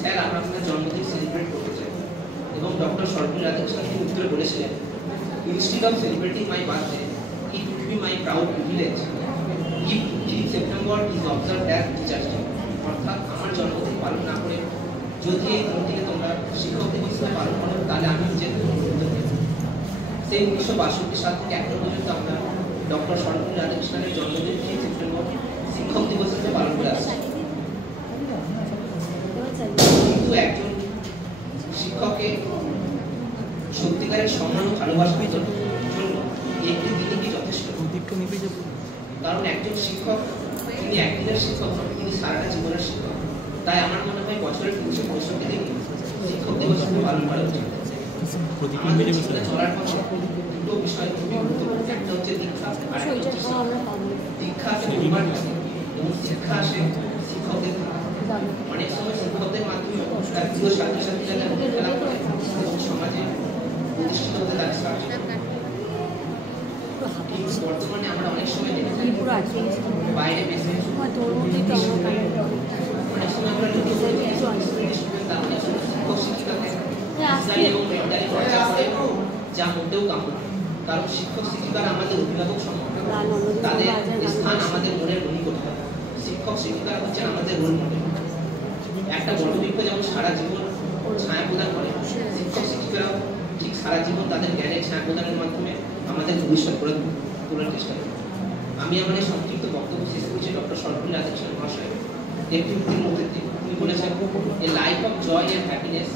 স্যার আমরা আপনার জন্মদিন সেলিব্রেট করতে চাই। এবং ডক্টর সর্বপল্লী রাধাকৃষ্ণন তিনি উত্তরে বলেছিলেন, instead of celebrating my birthday it would be my proud privilege if 3 September is observed as teachers day. অর্থাৎ আমার জন্মদিন পালন না করে যদি এই দিনটিকে তোমরা শিক্ষক দিবস হিসেবে পালন করো তাহলে আমি নিজেকে গর্বিত হই। সেই 1962 সাল থেকে এখনো পর্যন্ত আমরা ডক্টর সর্বপল্লী রাধাকৃষ্ণনের জন্মদিন 3 সেপ্টেম্বর শিক্ষক দিবস হিসেবে পালন করে আসছি। কিন্তু একজন শিক্ষককে সত্যিকারের সম্মান ও ভালোবাসার জন্য একটি দিনই কি যথেষ্ট? কারণ একজন শিক্ষক তিনি একদিনের শিক্ষক নন, তিনি সারাটা জীবনের শিক্ষক। তাই আমার মনে হয় বছরের 365 দিন শিক্ষক দিবস পালন করা উচিত। আমাদের জীবনে চলার পথে দুটো বিষয় খুবই গুরুত্বপূর্ণ, একটা হচ্ছে দীক্ষা আর একটা হচ্ছে শিক্ষা। দীক্ষা আসে পরিবার থেকে এবং শিক্ষা আসে শিক্ষকদের থেকে। অনেক সময় শিক্ষকদের মাধ্যমে তার প্রিয় ছাত্রছাত্রীরা খেলা করে এবং সমাজে প্রতিষ্ঠিত হতে তাদের সাহায্য করে। কিন্তু বর্তমানে আমরা অনেক সময় দেখি বাইরে বেশি অনেক সময় আমরা শিক্ষক শিক্ষিকাকে এবং মেন্টালি খরচা করে যা মোটেও কাম্য। কারণ শিক্ষক শিক্ষিকারা আমাদের অভিভাবক সমান, তাদের স্থান আমাদের মনের মনি করতে হবে। শিক্ষক শিক্ষিকারা হচ্ছেন আমাদের রোল মডেল। একটা বটবৃক্ষ যেমন সারা জীবন ছায়া প্রদান করে, শিক্ষক শিক্ষিকারাও ঠিক সারা জীবন তাদের জ্ঞানের ছায়া প্রদানের মাধ্যমে আমাদের ভবিষ্যৎ করে তোলার চেষ্টা করি। আমি আমার এই সংক্ষিপ্ত বক্তব্য শেষ করছি ডক্টর সর্বপল্লী রাধাকৃষ্ণন মহাশয় একটি উক্তির মধ্যে দিয়ে। তিনি বলেছেন, a life of joy and happiness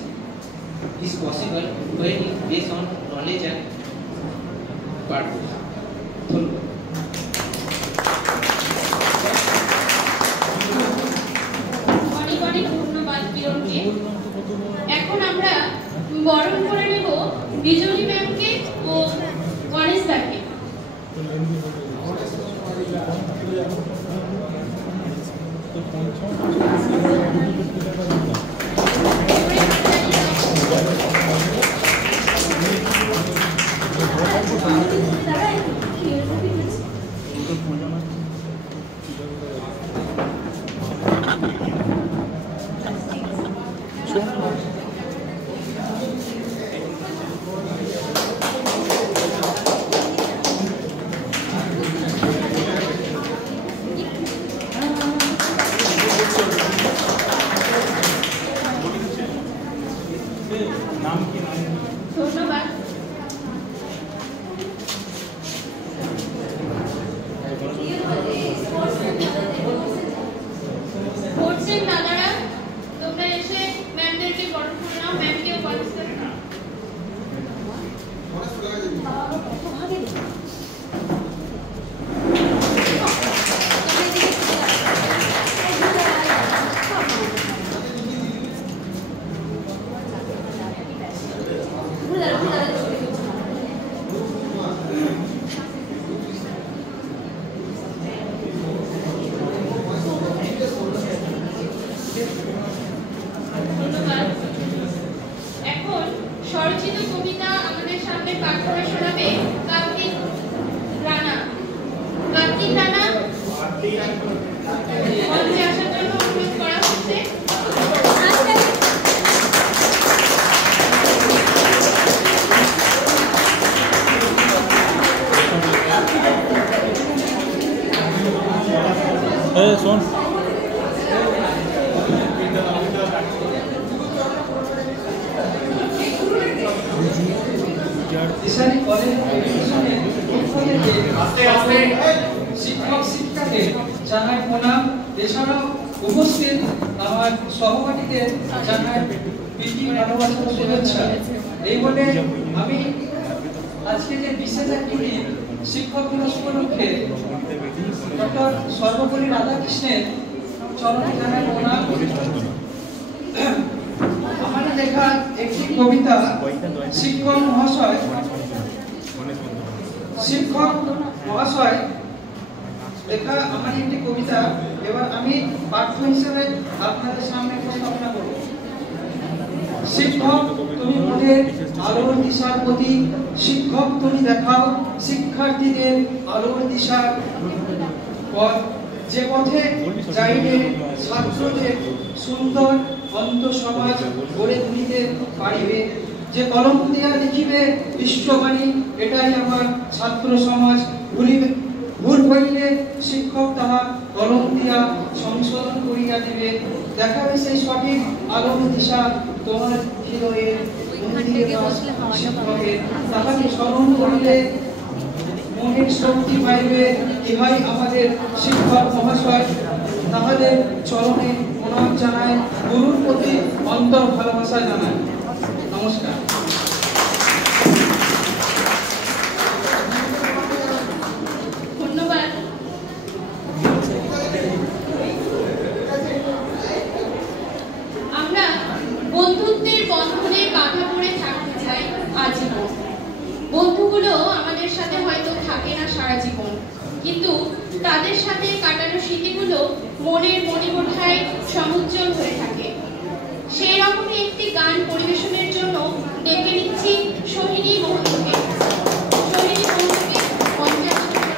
is possible when it is based on knowledge and purpose. অনেক অনেক ধন্যবাদ কিরণকে। এখন আমরা বরণ করে নেব বিজলি ম্যামকে ও গণেশ দাকে। ধন্যবাদ। পড়ছেন দাদারা, তোমরা এসে ম্যামদেরকে বরণ করে নাও। ম্যামকেও বরণ করে নাও। ধন্যবাদ। এখন স্বরচিত কবিতা আমাদের সামনে পাঠ করে শোনাবে কার্তিক রানা। কার্তিক রানা মঞ্চে আসার জন্য শোন দিশারি কলেজ শিক্ষক শিক্ষাকে জানাই প্রণাম। এছাড়াও উপস্থিত আমার সহপাঠীদের জানাই প্রীতি ভালোবাসা ও শুভেচ্ছা। এই বলে আমি আজকে যে বিশেষ অ্যাক্টিভিটি শিক্ষক দিবস উপলক্ষে ডক্টর সর্বপল্লী রাধাকৃষ্ণের চরণে জানাই প্রণাম। আমার লেখা একটি কবিতা শিক্ষক মহাশয় লেখা আমার একটি কবিতা এবার আমি পাঠ্য হিসেবে আপনাদের সামনে উপস্থাপনা করব। শিক্ষক তুমি মোদের আলোর দিশার প্রতি, শিক্ষক তুমি দেখাও শিক্ষার্থীদের আলোর দিশার পথ, যে পথে যাইলে ছাত্রদের সুন্দর অন্ত সমাজ গড়ে তুলিতে পারিবে, যে কলম দিয়া লিখিবে বিশ্ববাণী, এটাই আমার ছাত্র সমাজ। ভুল হইলে শিক্ষক তাহা কলম দিয়া সংশোধন করিয়া দিবে, দেখাবে সেই সঠিক আলোর দিশা তোমার হৃদয়ের মন্দিরে বাস শিক্ষকের, তাহাকে স্মরণ করিলে মনের শক্তি পাইবে। ইহাই আমাদের শিক্ষক মহাশয়, তাহাদের চরণে প্রণাম জানাই, গুরুর প্রতি অন্তর ভালোবাসা জানাই। নমস্কার। ধন্যবাদ। আমরা বন্ধুত্বের বন্ধনে বাঁধা পড়ে থাকতে চাই আজীবন। বন্ধুগুলো আমাদের সাথে হয়তো থাকে না সারা জীবন, কিন্তু তাদের সাথে কাটানো স্মৃতিগুলো মনের মণিমুঠায় সমুজ্জ্বল হয়ে থাকে। সেই রকমই একটি গান পরিবেশনের জন্য ডেকে নিচ্ছি সোহিনী মহন্তকে। সোহিনী মহন্তকে মঞ্চে আসার জন্য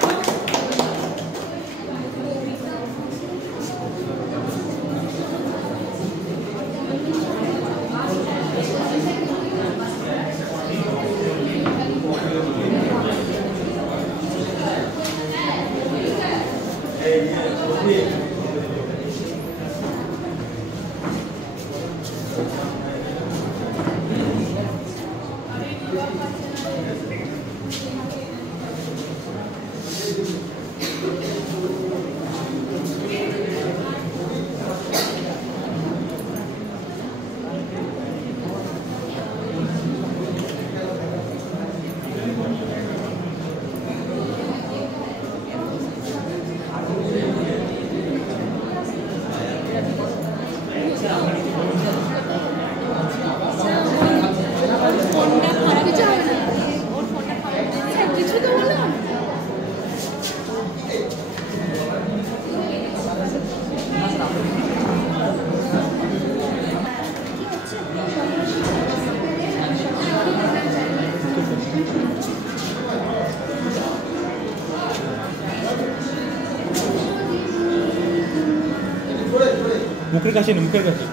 মুখের কাছে না, মুখের কাছে।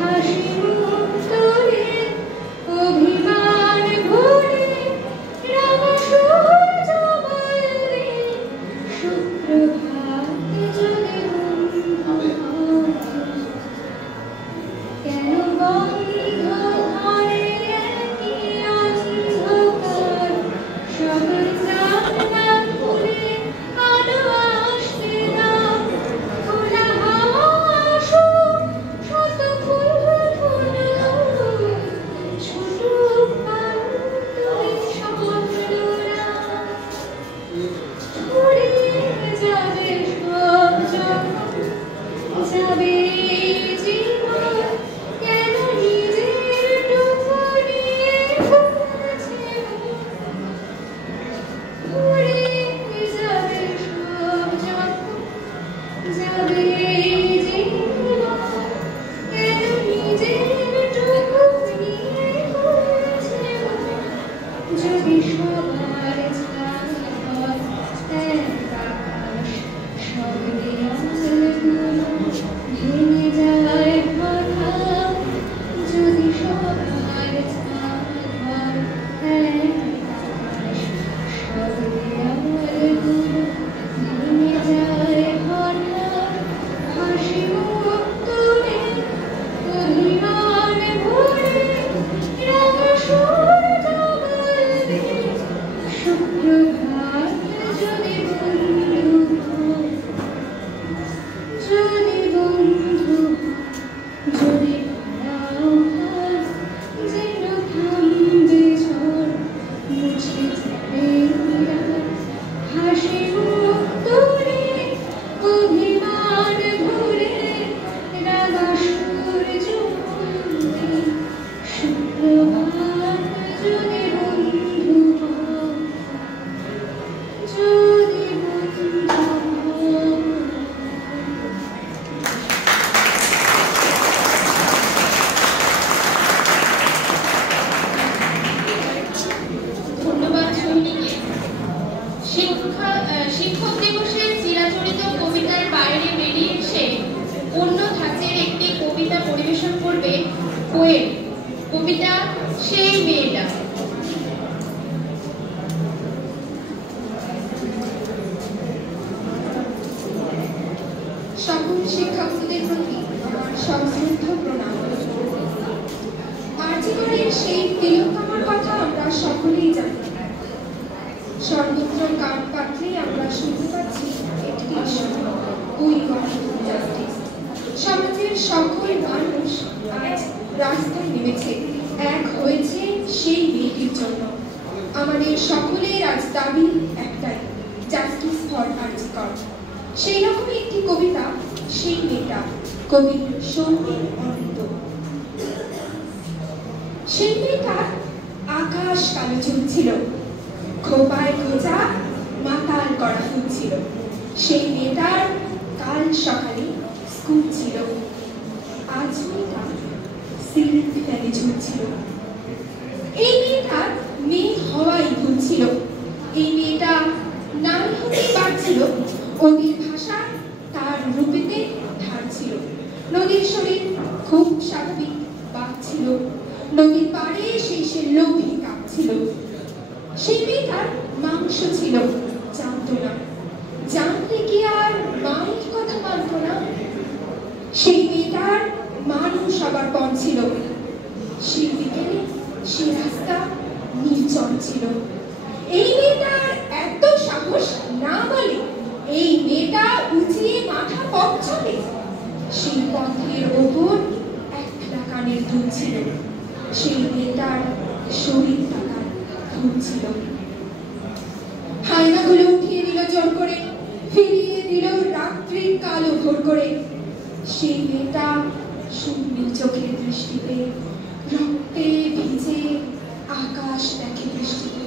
হাসি পোয়েম, কবিতা সেই মেয়েটা। সকল শিক্ষকদের প্রতি আমার সশ্রদ্ধ প্রণাম। আর্যিকরের সেই তিলকমার কথা আমরা সকলেই জানি। সর্বত্র কান পাতলে আমরা শুনতে পাচ্ছি একটি ওই জাস্টিস। সমাজের সকল মানুষ আজ রাস্তায় নেমেছে, এক হয়েছে সেই মেয়েটির জন্য। আমাদের সকলের আজ দাবি একটাই, জাস্টিস ফর আর্যিকর। সেই রকমই একটি কবিতা সেই মেয়েটা, কবি শর্মিল অমৃত। সেই মেয়েটার আকাশ কালো চুল ছিল, খোপায় খোঁজা মাতাল করা ফুল ছিল। সেই মেয়েটার কাল সকালে স্কুল ছিল, আজ মেয়েটা সিলিং ফ্যানে ঝুলছিল। এই মেয়েটার মেয়ে হওয়াই ভুল ছিল। এই মেয়েটা নারী হতেই পারছিল, ওদের ভাষায় তার রূপেতে ধার ছিল। নদীর শরীর খুব স্বাভাবিক বাঘ ছিল, নদীর পাড়ে সেই সে লোভী কাঁপছিল। সেই মেয়েটার মাংস ছিল, জানতো না, জানতে কি আর মায়ের কথা মানত না। সেই মেয়েটার মানুষ আবার পণ ছিল, সেই বিকেলে সে রাস্তা নির্জন ছিল। এই মেয়েটার এত সাহস না বলে, এই মেয়েটা উঁচিয়ে মাথা পথ চলে। সেই পথের ওপর একলা কানের দুল ছিল, সেই মেয়েটার শরীর টাকার ফুল ছিল। হায়নাগুলো উঠিয়ে দিল জোর করে, ফিরিয়ে দিল রাত্রির কালো ভোর করে। সেই মেয়েটা শূন্য চোখের দৃষ্টিতে, রক্তে ভিজে আকাশ দেখে বৃষ্টিতে।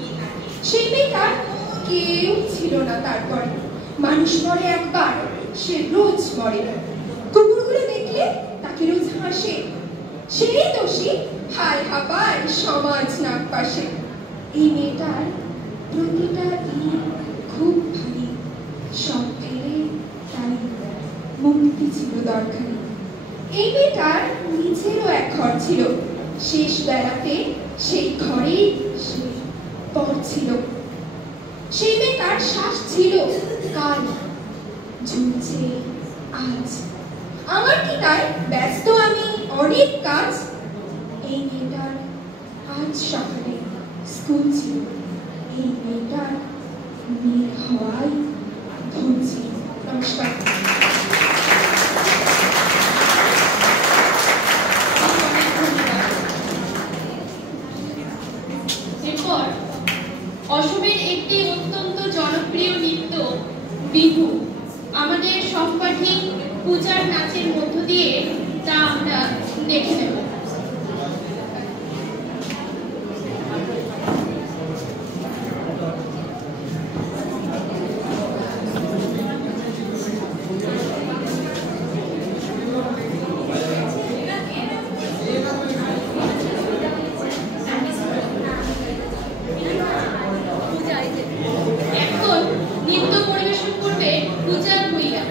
সেই মেয়েটার কেউ ছিল না তারপরে। মানুষ মরে একবার, সে রোজ মরে। কুকুরগুলো দেখলে তাকে রোজ হাসে, সেই দোষী হায় হাবায় সমাজ নাক পাশে। এই মেয়েটার প্রতিটা দিন খুব ভারী, সব ফেলে তাই মুক্তি ছিল দরকারি। এই মেয়েটার নিজেরও এক ঘর ছিল, শেষ বেলাতে সেই ঘরে সে পড়ছিল। সেই মেয়েটার শ্বাস ছিল কাল, ঝুলছে আজ। আমার কি তাই, ব্যস্ত আমি অনেক কাজ। এই মেয়েটার আজ সকালে স্কুল ছিল, এই মেয়েটার মেয়ে হওয়াই ভুল ছিল। নমস্কার। এরপর অসমের একটি অত্যন্ত জনপ্রিয় নৃত্য বিহু, আমাদের সহপাঠী পূজার নাচের মধ্য দিয়ে তা আমরা দেখে নেব। এখন নৃত্য পরিবেশন করবে পূজা ভুইয়া।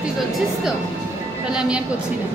তুই করছিস তো? তাহলে আমি আর করছি না।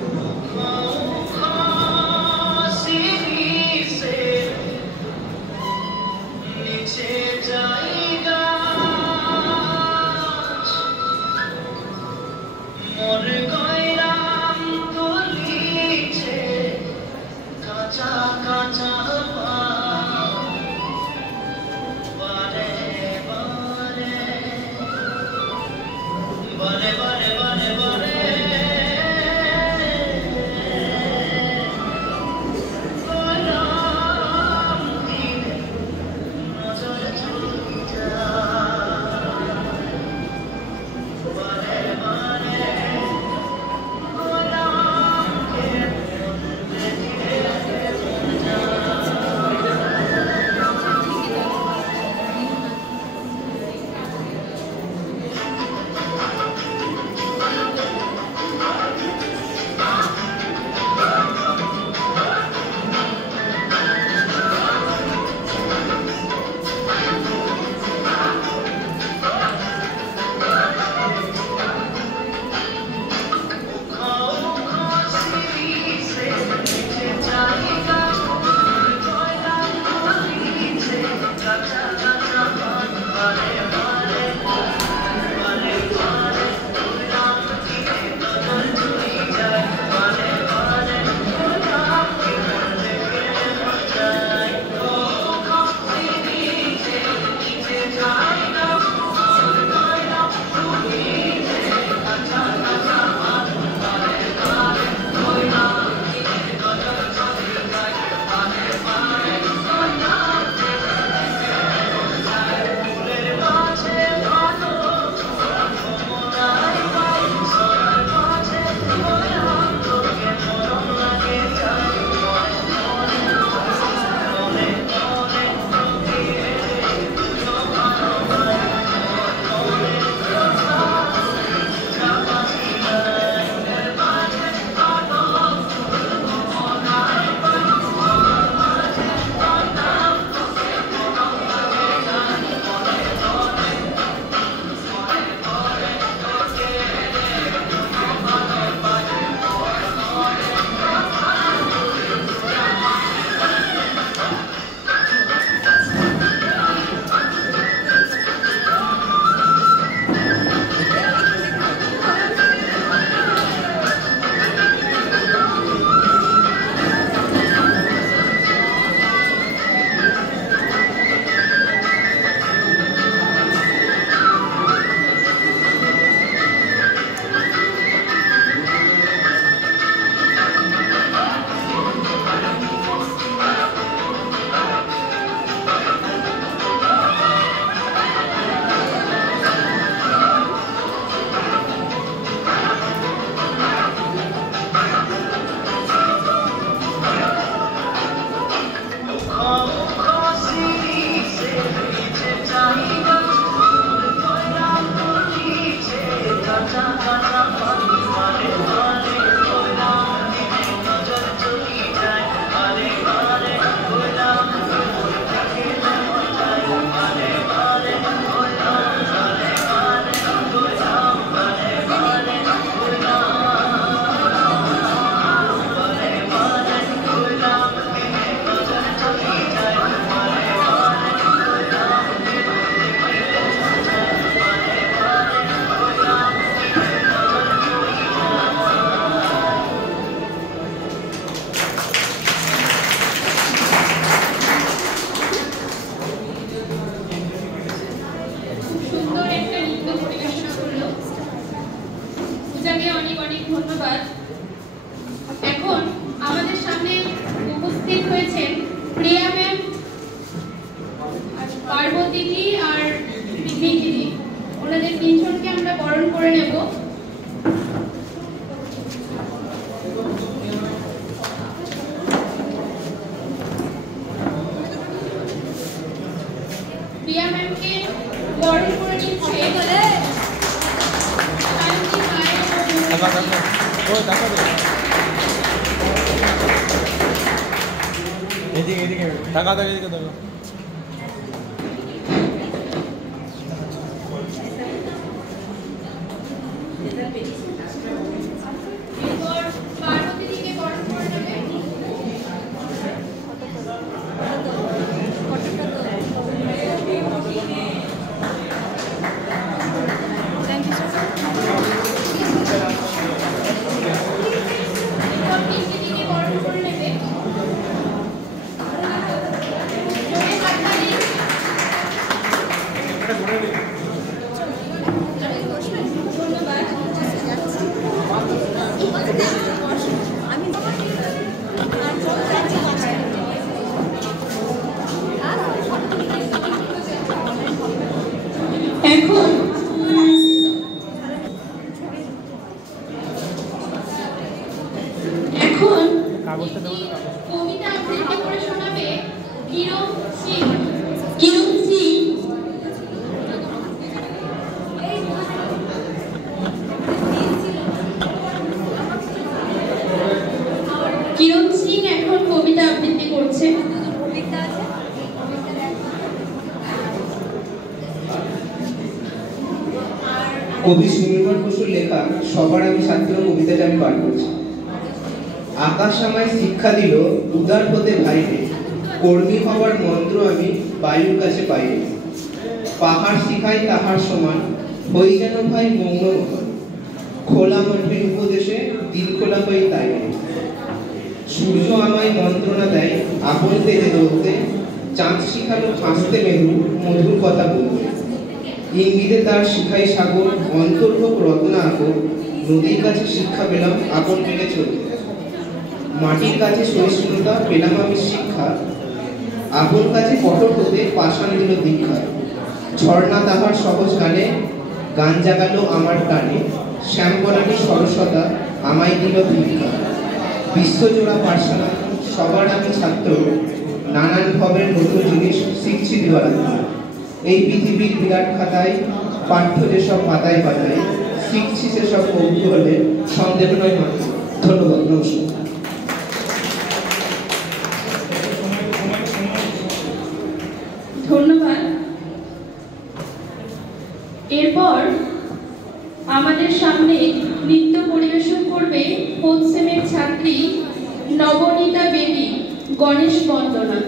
পরিবেশন করলো। পূজাকে অনেক অনেক ধন্যবাদ। এখন আমাদের সামনে উপস্থিত হয়েছেন প্রিয়া ম্যাম, পার্বতী দি আর বিধি দিদি। ওনাদের তিনজনকে আমরা বরণ করে নেব। প্রিয়া ম্যামকে বরণ করে নিচ্ছে এদিকে এদিকে টাকা দাও, এদিকে দাও। এরপর পার্বতী দিকে বরণ করে নেবে। এরপর পিঙ্কি দিকে বরণ করে নেবে। জোরে হাততালি। ধন্যবাদ। এখন কাগজটা দেবো তো, কাগজ। কবিতা আবৃত্তি করে শোনাবে কিরণ সিং। কিরণ সিং কিরণ সিং এখন কবিতা আবৃত্তি করছে। কবি সুনির্মল বসুর লেখা সবার আমি ছাত্র কবিতাটা আমি পাঠ করছি। আকাশ আমায় শিক্ষা দিল উদার হতে ভাইরে, কর্মী হওয়ার মন্ত্র আমি বায়ুর কাছে পাইনি। পাহাড় শিখাই তাহার সমান, হই যেন ভাই মৌন মহল, খোলা মাঠের উপদেশে দিল খোলা হই তাই। সূর্য আমায় মন্ত্রণা দেয় আপন তেজে দৌড়তে, চাঁদ শিখালো হাসতে মেরু মধুর কথা বলতে। ইঙ্গিতে তার শিখাই সাগর, অন্তর্ভোগ রত্না আকর, নদীর কাছে শিক্ষা পেলাম আপন মেলে চলতে। মাটির কাছে সহিষ্ণুতা পেলাম আমি শিক্ষা, আপন কাছে কঠোর হতে পাষাণ দিল দীক্ষা। ঝর্ণা তাহার সহজ গানে গান জাগালো আমার কানে, শ্যামবরানী সরসতা আমায় দিল ভিক্ষা। বিশ্বজোড়া পাঠশালা সবার আমি ছাত্র, নানান ভবের নতুন জিনিস শিখছি দিবারাত্র। এই পৃথিবীর বিরাট খাতায় পাঠ্য যেসব পাতায় পাতায়, শিখছি সেসব কৌতূহলে সন্দেহ নয় মাত্র। ধন্যবাদ, নমস্কার। ধন্যবাদ। এরপর আমাদের সামনে নৃত্য পরিবেশন করবে 4th সেমের ছাত্রী নবনীতা বেবী, গণেশ বন্দনা।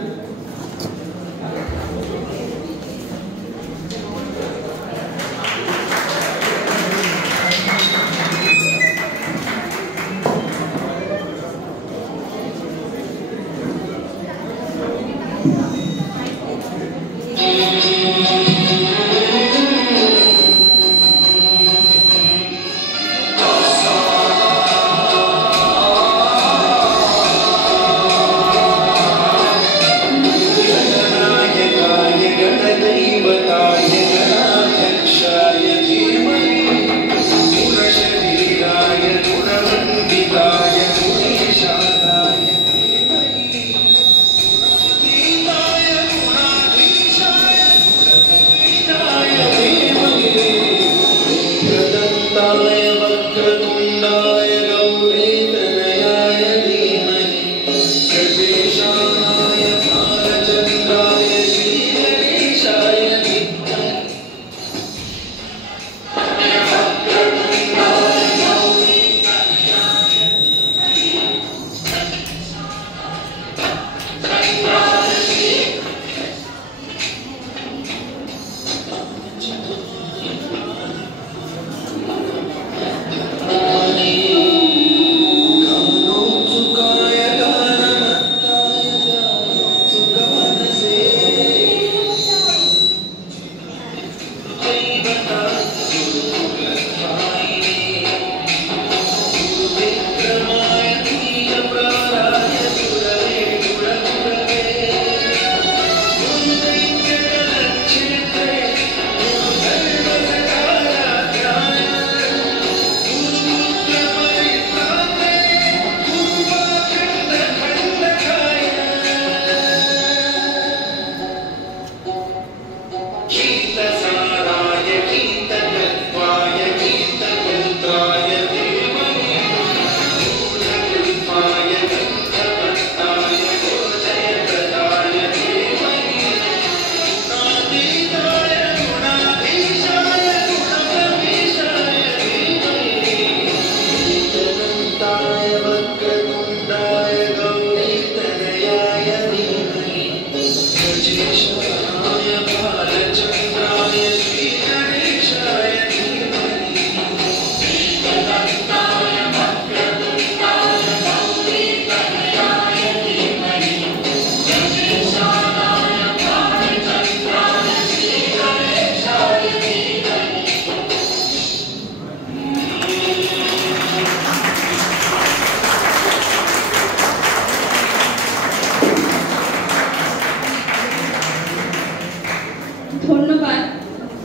ধন্যবাদ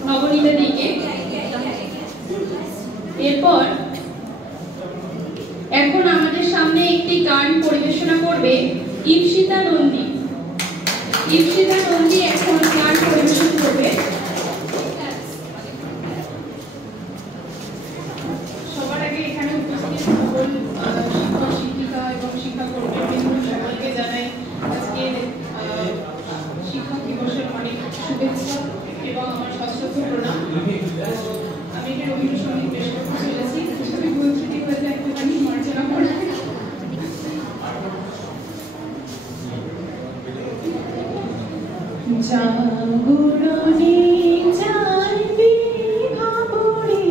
নবনীতা দিকে। এরপর এখন আমাদের সামনে একটি গান পরিবেশনা করবে ঈপ্সিতা নন্দী। ঈপ্সিতা নন্দী এখন গান পরিবেশন করবে। সবার আগে এখানে উপস্থিত সকল শিক্ষক শিক্ষিকা এবং শিক্ষাকর্মী সকলকে জানাই আজকে শিক্ষক দিবসের অনেক শুভেচ্ছা এবং আমার সশ্রদ্ধ প্রণাম। আমি একটা রবীন্দ্রসঙ্গীত পেশ করতে চলেছি, সেটা বলছি হয়েছে একটুখানি মার্জনা করে। জাগরণে যাইবে খবরে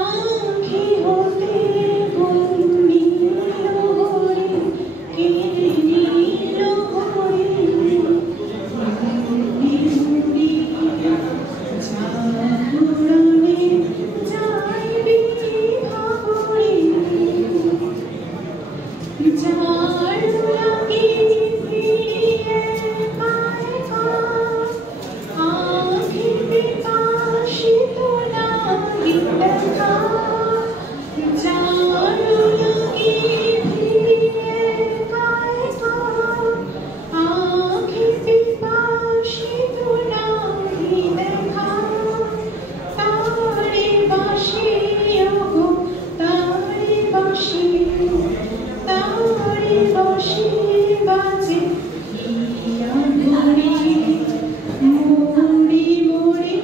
আঁখি হতে ঘূর্ণিল হরে কেঁদিল হরে জাগরণে যাইবে খবরে যার লাগি ফিরিয়ে আঁখি বিকাশিত লাগি দেখা যার লাগি ফিরিয়ে আঁখি বিকাশিত লাগি দেখা তারে বাসি ওগো তারে বাসি তারে বাসি বাজে ইয়া ঘরে মুড়ি মুড়ি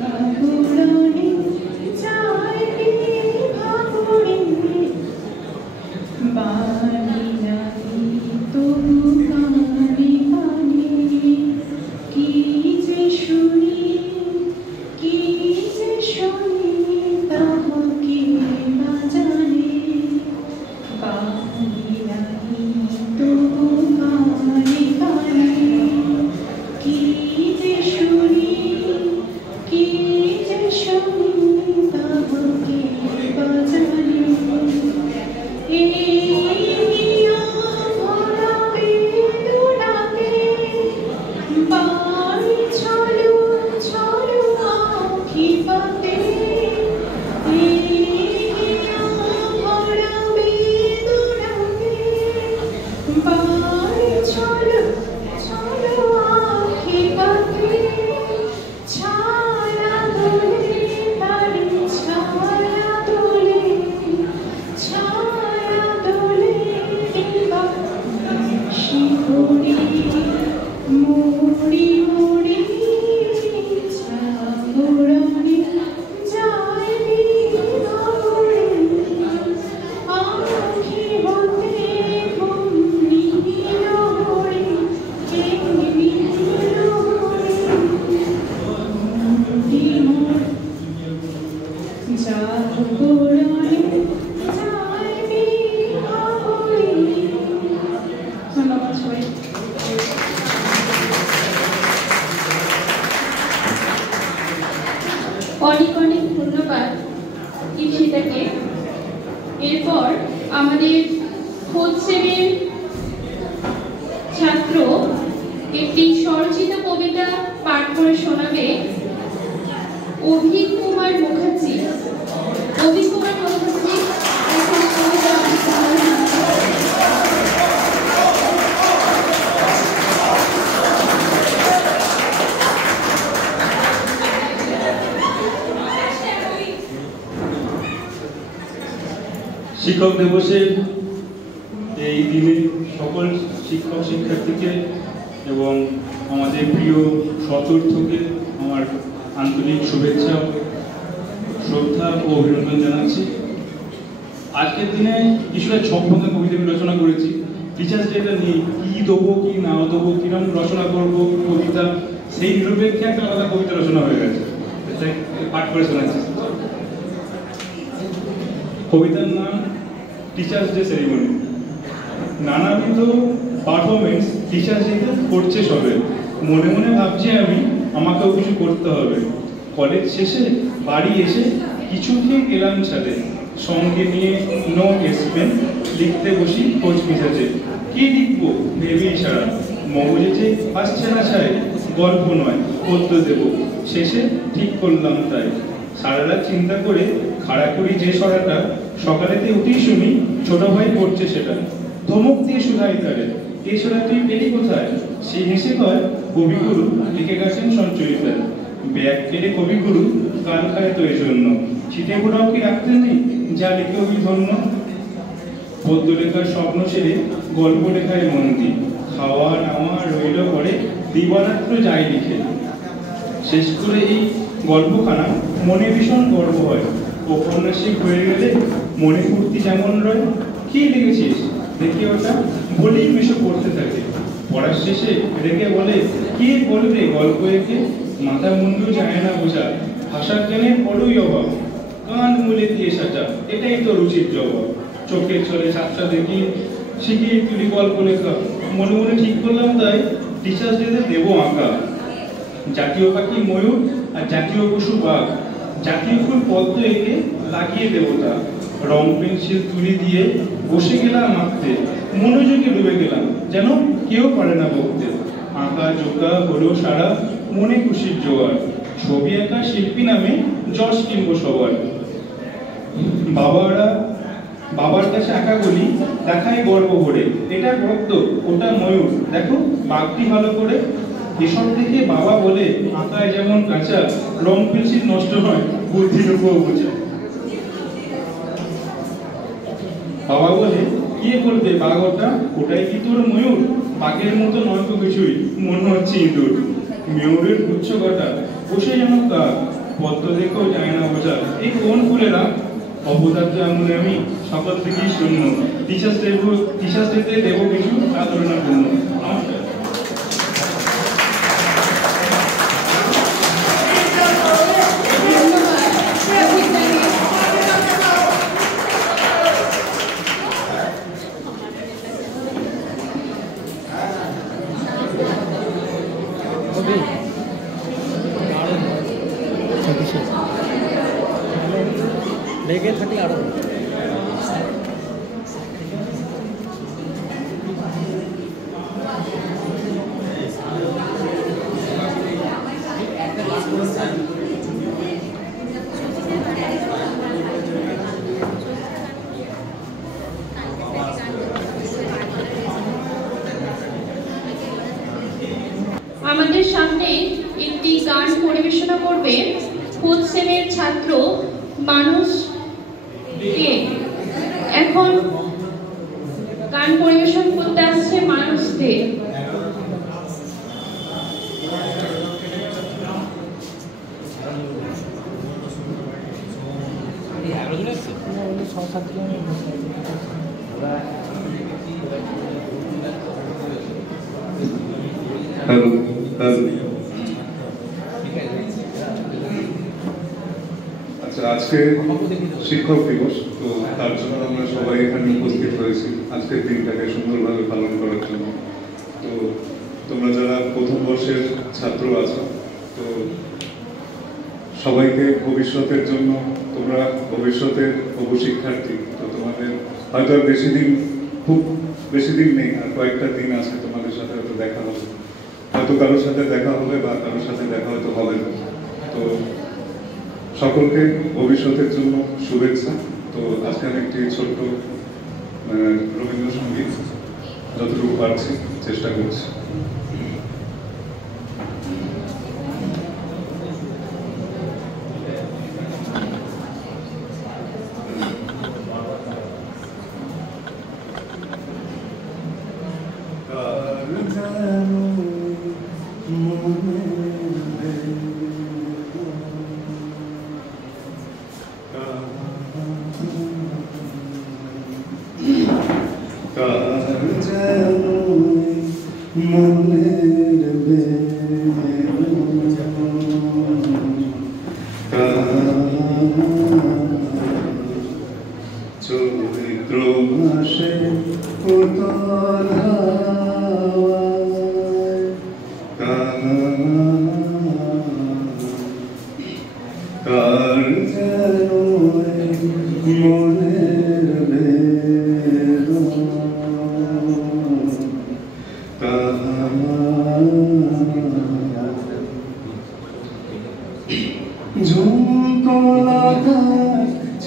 জাগরণে যাইবে ভাবরে বাড়ি নাই তবু কানে কানে কি যে শুনি কি যে শুনি তাহাকে না জানে বাড়ি নাই তবু কানে কানে কি যে শুনি কি যে শুনি তাহাকে বাজানে বাড়ি ছলো ছলো আঁখি পাতে বাড়ি ছলো ছলো আঁখি পাতে ছায়া দোলে বাড়ি ছায়া দোলে ছায়া দোলে শিবরি মুড়ি মুড়ি জাগরণে যাইবে খবরে আঁখি হতে ঘূর্ণিল হরে কেঁদিল হরে জাগরণে যাইবে খবরে। ধন্যবাদ সবাই। অনেক অনেক ধন্যবাদ ঈপ্সিতাকে। এরপর আমাদের খোঁজ সেবের ছাত্র একটি স্বরচিত কবিতা পাঠ করে শোনাবে অভিক কুমার মুখার্জি। অভিক কুমার মুখার্জি এখন কবিতা শিক্ষক দিবসের এই দিনে সকল শিক্ষক শিক্ষার্থীকে এবং আমাদের প্রিয় সতীর্থকে আমার আন্তরিক শুভেচ্ছা, শ্রদ্ধা ও অভিনন্দন জানাচ্ছি। আজকের দিনে কিছুটা ছকবন্ধ কবিতা আমি রচনা করেছি। টিচার্স ডেটা নিয়ে কী দেবো কি না দেবো, কিরম রচনা করবো কবিতা, সেই নিরপেক্ষে একটা আলাদা কবিতা রচনা হয়ে গেছে, পাঠ করে শোনাচ্ছি। কবিতার নাম টিচার্স ডে সেরিমনি। নানাবিধ পারফরমেন্স টিচার্স ডেতে করছে সবে, মনে মনে ভাবছি আমি আমাকেও কিছু করতে হবে। কলেজ শেষে বাড়ি এসে কিছু খেয়ে গেলাম ছাদে, সঙ্গে নিয়ে নো এসপেন, লিখতে বসি খোঁজ মিশাতে। কি লিখবো ভেবে ইশারা, মগজে যে আসছে না ছায়, গল্প নয় পদ্য দেব। শেষে ঠিক করলাম তাই। সারা রাত চিন্তা করে খাড়া করি যে সরাটা, সকালেতে উঠেই শুনি ছোট ভাই করছে সেটা। ধমক দিয়ে শুধাই তারে, এই সরা তুই পেলি কোথায়? সে হেসে কয়, কবিগুরু লিখে গেছেন সঞ্চয়িতা। ব্যাগ কেটে কবিগুরু কান খায় তো এই জন্য। ছিটে ফোটাও কি রাখতে নেই, যা লিখে ওই ধন্য। পদ্য লেখার স্বপ্ন সেরে গল্প লেখায় মন দিই। খাওয়া নাওয়া রইল পরে, দিবারাত্র যাই লিখে। শেষ করে এই গল্পখানা মনে ভীষণ গর্ব হয়। ঔপন্যাসিক হয়ে গেলে মনে ফুর্তি যেমন রয়। কি লিখেছিস দেখি ওটা, বলেই মিশো পড়তে থাকে। পড়ার শেষে রেখে বলে, কে বলবে গল্প একে? মাথা মুন্ডু যায় না বোঝা, ভাষার জ্ঞানের বড়ই অভাব। কান মুলে দিয়ে সাজা, এটাই তো রুচির জবাব। চোখের চলে সাতটা দেখি, শিখিয়ে তুলি গল্প লেখা। মনে মনে ঠিক করলাম তাই, টিচার্স ডেতে দেবো আঁকা। জাতীয় পাখি ময়ূর আর জাতীয় পশু বাঘ, জাতীয় ফুল পদ্ম এঁকে লাগিয়ে দেবো তা। রং পেন্সিল তুলি দিয়ে বসে গেলাম আঁকতে, মনোযোগে ডুবে গেলাম যেন কেউ পারে না বলতে। আঁকা জোকা হলো সারা, মনে খুশির জোয়ার। ছবি আঁকা শিল্পী নামে যশ কিনবো সবার। বাবার কাছে আঁকা বলি, দেখায় গর্ব ভরে, এটা পদ্ম ওটা ময়ূর, দেখো বাঘটি ভালো করে। এসব থেকে বাবা বলে, আঁকায় যেমন কাঁচা, রং পেন্সিল নষ্ট হয়, বুদ্ধির উপর বোঝা। বাবা বলে, কে বলবে বাঘ ওটা, ওটাই কি তোর ময়ূর? বাঘের মতো নয় তো কিছুই, মনে হচ্ছে ইঁদুর। ময়ূরের গুচ্ছ কটা, বসে যেন কাক, পদ্ম দেখেও যায় না বোঝা, এই কোন ফুলেরা? অবদার্য এমন আমি সকাল থেকেই শূন্য। টিচার্স ডেতে দেবো কিছু আদরণাপূর্ণ। নমস্কার। লেগে থাকলে আরো আমাদের সামনে একটি গান পরিবেশনা করবে 4th শ্রেণীর ছাত্র মানুষ কে। এখন গান পরিবেশন করতে আসছে মানুষ দে। হ্যালো আচ্ছা, আজকে শিক্ষক দিবস, তো তার জন্য আমরা সবাই এখানে উপস্থিত হয়েছি আজকের দিনটাকে সুন্দরভাবে পালন করার জন্য। তো তোমরা যারা প্রথম বর্ষের ছাত্র আছো, তো সবাইকে ভবিষ্যতের জন্য, তোমরা ভবিষ্যতের শিক্ষার্থী, তো তোমাদের হয়তো আর খুব বেশি দিন নেই, আর কয়েকটা দিন আছে, তোমাদের সাথে হয়তো দেখা হবে, হয়তো কারোর সাথে দেখা হবে বা কারোর সাথে দেখা হয়তো হবে না। তো সকলকে ভবিষ্যতের জন্য শুভেচ্ছা। তো আজকে আমি একটি ছোট্ট রবীন্দ্রসঙ্গীত যতটুকু পারছি চেষ্টা করছি। চৈত্র মাসে উতল হাওয়ায় কার যেন মনের বেদনা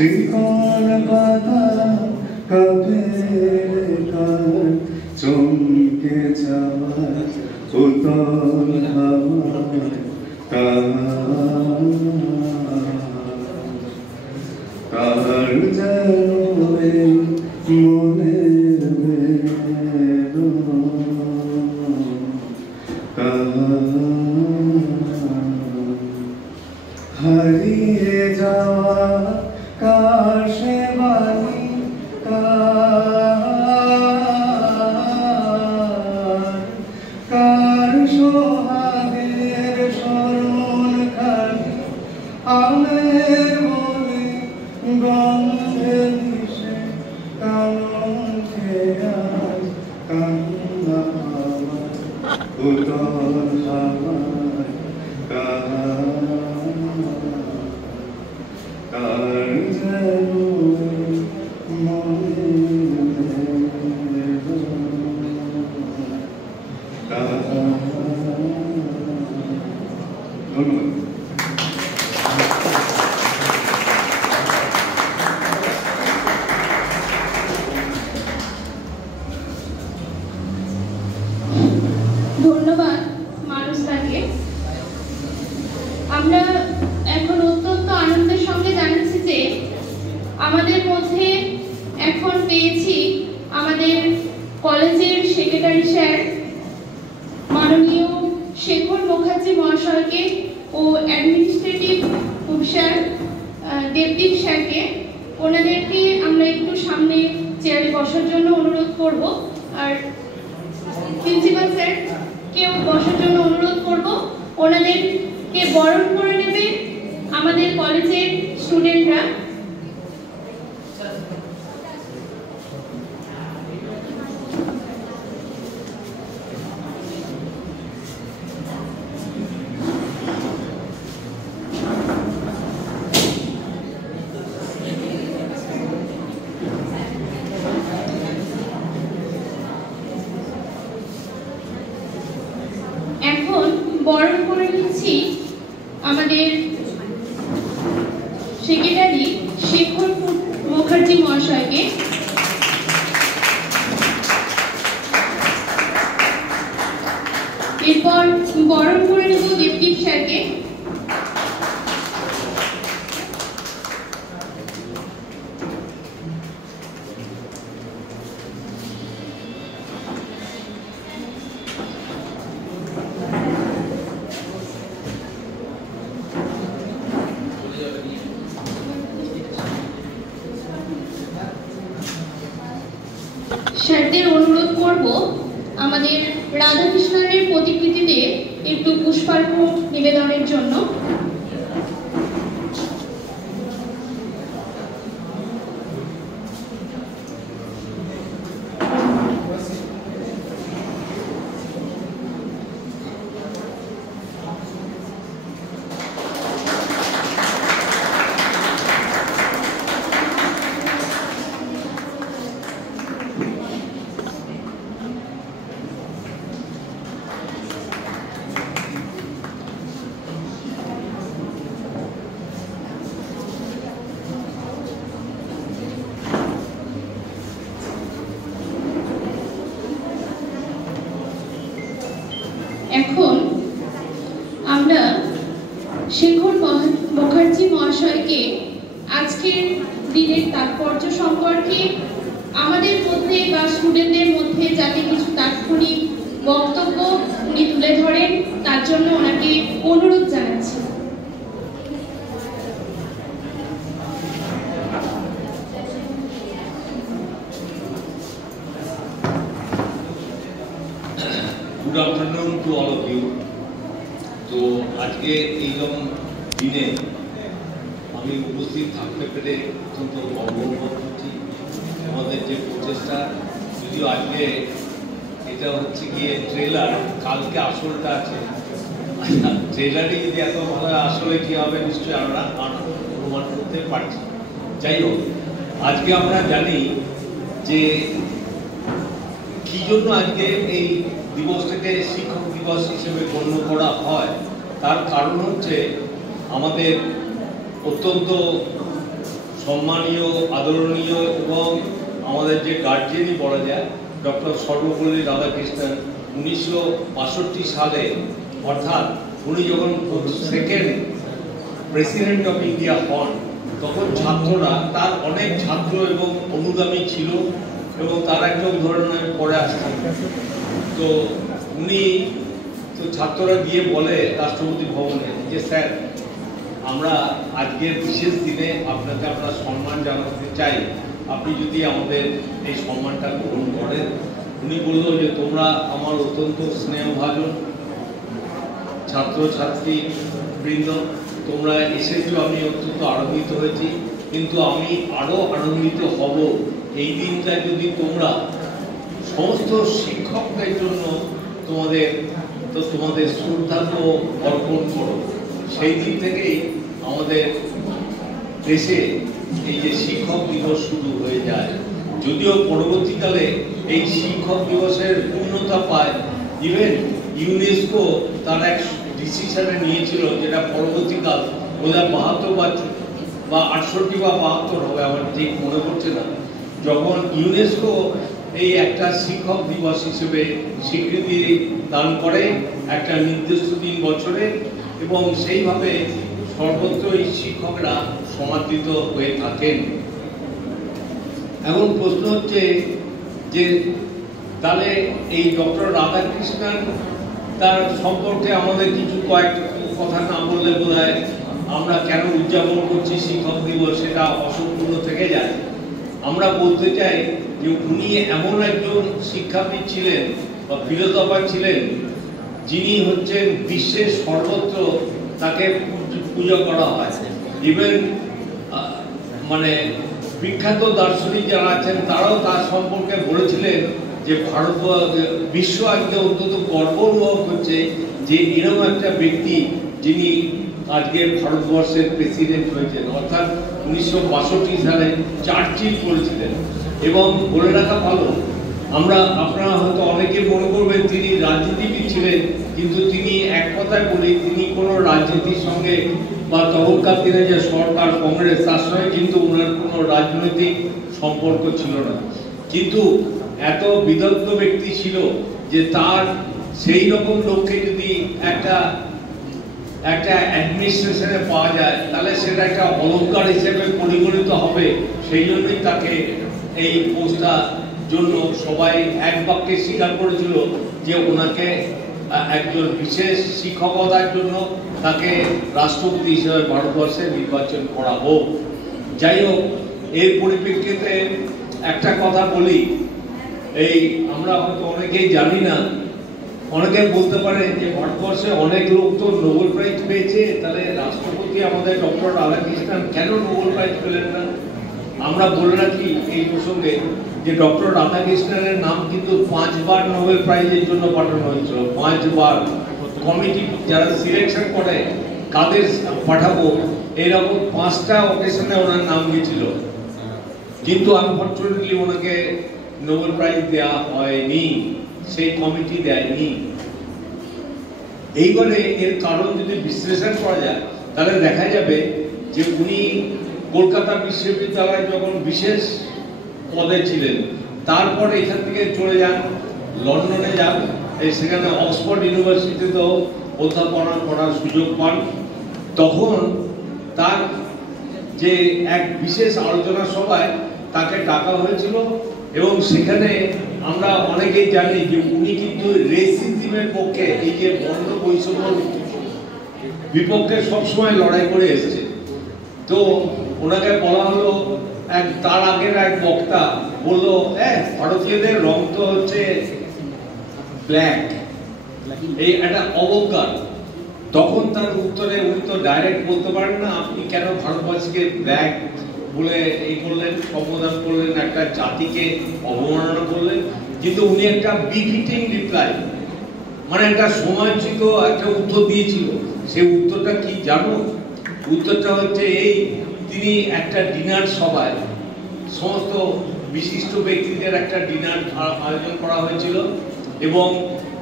চিকন কথা কাঁপে কার চমকে যাওয়া উতল হাওয়ায় কার যেন মনের বেরো হারিয়ে যাওয়া কার সে বাণী কার সোহাগের স্মরণ খালি আমের বলে গন্ধে মিশে কানকে আজ কান্না উতল হাওয়ায় কার যেন ধন্যবাদ। ধন্যবাদ মানুষটাকে। আমরা এখন অত্যন্ত আনন্দের সঙ্গে জানাচ্ছি যে আমাদের মধ্যে এখন পেয়েছি আমাদের কলেজের সেক্রেটারি স্যার মাননীয় শেখর মুখার্জি মহাশয়কে ও অ্যাডমিনিস্ট্রেটিভ অফিসার দেবদীপ স্যারকে। ওনাদেরকে আমরা একটু সামনে চেয়ারে বসার জন্য অনুরোধ করব, আর প্রিন্সিপাল স্যারকেও বসার জন্য অনুরোধ করব। ওনাদেরকে বরণ করে নেবে আমাদের কলেজের স্টুডেন্টরা। এখন বরণ করে নিচ্ছি আমাদের সেক্রেটারি শেখর মুখার্জি মহাশয়কে। এরপর বরণ করে নেব দেবদীপ স্যারকে। স্যারদের অনুরোধ করব আমাদের রাধাকৃষ্ণনের প্রতিকৃতিতে একটু পুষ্পার্ঘ্য নিবেদনের জন্য। এখন আমরা শেখর মুখার্জি মহাশয়কে আজকের দিনের তাৎপর্য সম্পর্কে আমাদের মধ্যে বা স্টুডেন্টদের মধ্যে যাতে কিছু তাৎক্ষণিক বক্তব্য উনি তুলে ধরেন তার জন্য ওনাকে অনুরোধ জানাচ্ছি। Good afternoon to all of you. তো আজকে এইরকম দিনে আমি উপস্থিত থাকতে পেরে অত্যন্ত গর্ববোধ করছি। আমাদের যে প্রচেষ্টা, যদিও আজকে এটা হচ্ছে গিয়ে ট্রেলার, কালকে আসলটা আছে, ট্রেলারই যদি এত ভালো আসলে কি হবে নিশ্চয়ই আমরা অনুমান করতে পারছি। যাই হোক, আজকে আমরা জানি যে কি জন্য আজকে এই দিবসটাকে শিক্ষক দিবস হিসেবে গণ্য করা হয়। তার কারণ হচ্ছে আমাদের অত্যন্ত সম্মানীয়, আদরণীয় এবং আমাদের যে গার্জিয়ানই বলা যায় ডক্টর সর্বপল্লী রাধাকৃষ্ণন 1962 সালে, অর্থাৎ উনি যখন সেকেন্ড প্রেসিডেন্ট অফ ইন্ডিয়া হন, তখন ছাত্ররা, তার অনেক ছাত্র এবং অনুগামী ছিল এবং তার একটা উদাহরণের পরে আসছে। তো উনি তো ছাত্ররা গিয়ে বলে রাষ্ট্রপতি ভবনে যে স্যার, আমরা আজকের বিশেষ দিনে আপনাকে আমরা সম্মান জানাতে চাই, আপনি যদি আমাদের এই সম্মানটা গ্রহণ করেন। উনি বলল যে তোমরা আমার অত্যন্ত স্নেহভাজন ছাত্রছাত্রী বৃন্দ, তোমরা এসেছো, আমি অত্যন্ত আনন্দিত হয়েছি, কিন্তু আমি আরো আনন্দিত হব এই দিনটা যদি তোমরা সমস্ত শিক্ষকদের জন্য তোমাদের শ্রদ্ধা অর্পণ করো। সেই দিন থেকেই আমাদের দেশে এই যে শিক্ষক দিবস শুরু হয়ে যায়। যদিও পরবর্তীকালে এই শিক্ষক দিবসের পূর্ণতা পায়, ইভেন ইউনেস্কো তার এক ডিসিশনে নিয়েছিল, যেটা পরবর্তীকাল 2072 বা 68 বা 72 হবে, আমার ঠিক মনে পড়ছে না, যখন ইউনেস্কো এই একটা শিক্ষক দিবস হিসেবে স্বীকৃতি দান করে একটা নির্দিষ্ট দিন বছরে, এবং সেইভাবে সর্বত্র এই শিক্ষকরা সমাদৃত হয়ে থাকেন। এখন প্রশ্ন হচ্ছে যে তাহলে এই ডক্টর রাধাকৃষ্ণন তার সম্পর্কে আমাদের কিছু কয়েক কথা না বললে বোধহয় আমরা কেন উদযাপন করছি শিক্ষক দিবস সেটা অসম্পূর্ণ থেকে যায়। আমরা বলতে চাই যে উনি এমন একজন শিক্ষাবিদ ছিলেন বা ফিলোসফার ছিলেন, যিনি হচ্ছেন বিশ্বের সর্বত্র তাকে পূজা করা হয়। ইভেন মানে বিখ্যাত দার্শনিক যারা আছেন তারাও তার সম্পর্কে বলেছিলেন যে বিশ্ব আজকে অন্তত গর্ব অনুভব করছে যে এরকম একটা ব্যক্তি যিনি আজকে ভারতবর্ষের প্রেসিডেন্ট হয়েছেন। অর্থাৎ 1962 সালে চার্চিল করেছিলেন। এবং বলে রাখা ভালো, আপনারা হয়তো অনেকে মনে করবেন তিনি রাজনীতিবিদ ছিলেন, কিন্তু তিনি এক কথায় বলি তিনি কোনো রাজনীতির সঙ্গে বা তখনকার দিনে যে সরকার কংগ্রেস তার সঙ্গে কিন্তু ওনার কোনো রাজনৈতিক সম্পর্ক ছিল না। কিন্তু এত বিদগ্ধ ব্যক্তি ছিল যে তার সেই রকম লোককে যদি একটা অ্যাডমিনিস্ট্রেশনে পাওয়া যায় তাহলে সেটা একটা অলংকার হিসেবে পরিগণিত হবে। সেই জন্যই তাকে এই পোস্টটা জন্য সবাই এক বাক্যে স্বীকার করেছিল যে ওনাকে একজন বিশেষ শিক্ষকতার জন্য তাকে রাষ্ট্রপতি হিসেবে ভারতবর্ষে নির্বাচন করা হোক। যাই হোক, এর পরিপ্রেক্ষিতে একটা কথা বলি, এই আমরা হয়তো অনেকেই জানি না, অনেকে বলতে পারে যে ভারতবর্ষে অনেক লোক তো নোবেল প্রাইজ পেয়েছে, তাহলে রাষ্ট্রপতি আমাদের ডক্টর রাধাকৃষ্ণন কেন নোবেল প্রাইজ পেলেন না? আমরা বলে রাখি এই প্রসঙ্গে যে ডক্টর রাধাকৃষ্ণনের নাম কিন্তু 5 বার নোবেল প্রাইজের জন্য পাঠানো হয়েছিল। 5 বার কমিটি যারা সিলেকশন করে কাদের পাঠাবো, এরকম 5টা অকেশনে ওনার নাম গেছিল, কিন্তু আনফরচুনেটলি ওনাকে নোবেল প্রাইজ দেওয়া হয়নি, সেই কমিটি দেয়নি। এইবারে এর কারণ যদি বিশ্লেষণ করা যায় তাহলে দেখা যাবে যে উনি কলকাতা বিশ্ববিদ্যালয়ে যখন বিশেষ পদে ছিলেন, তারপর এখান থেকে চলে যান লন্ডনে, যান সেখানে অক্সফোর্ড ইউনিভার্সিটিতেও অধ্যাপনা করার সুযোগ পান। তখন তার যে এক বিশেষ আলোচনা সভায় তাকে ডাকা হয়েছিল এবং সেখানে আমরা অনেকেই জানি যে উনি কিন্তু রেসিজমের পক্ষে, এই যে বর্ণ বৈষম্য বিপক্ষে সবসময় লড়াই করে এসেছে। তো ওনাকে বলা হলো, তার আগের এক বক্তা বলল, ভারতীয়দের রং তো হচ্ছে ব্ল্যাক, এই একটা অবজ্ঞা। তখন তার উত্তরে উনি তো ডাইরেক্ট বলতে পারেন না, আপনি কেন ভারতবাসীকে ব্ল্যাক বলে এই করলেন, সম্বোধন করলেন, একটা জাতিকে অবমাননা করলেন। কিন্তু উনি একটা বিফিটিং রিপ্লাই, মানে একটা সমালোচিত একটা উত্তর দিয়েছিল। সেই উত্তরটা কি জানো? উত্তরটা হচ্ছে এই, তিনি একটা ডিনার সভায় সমস্ত বিশিষ্ট ব্যক্তিদের একটা ডিনার আয়োজন করা হয়েছিল এবং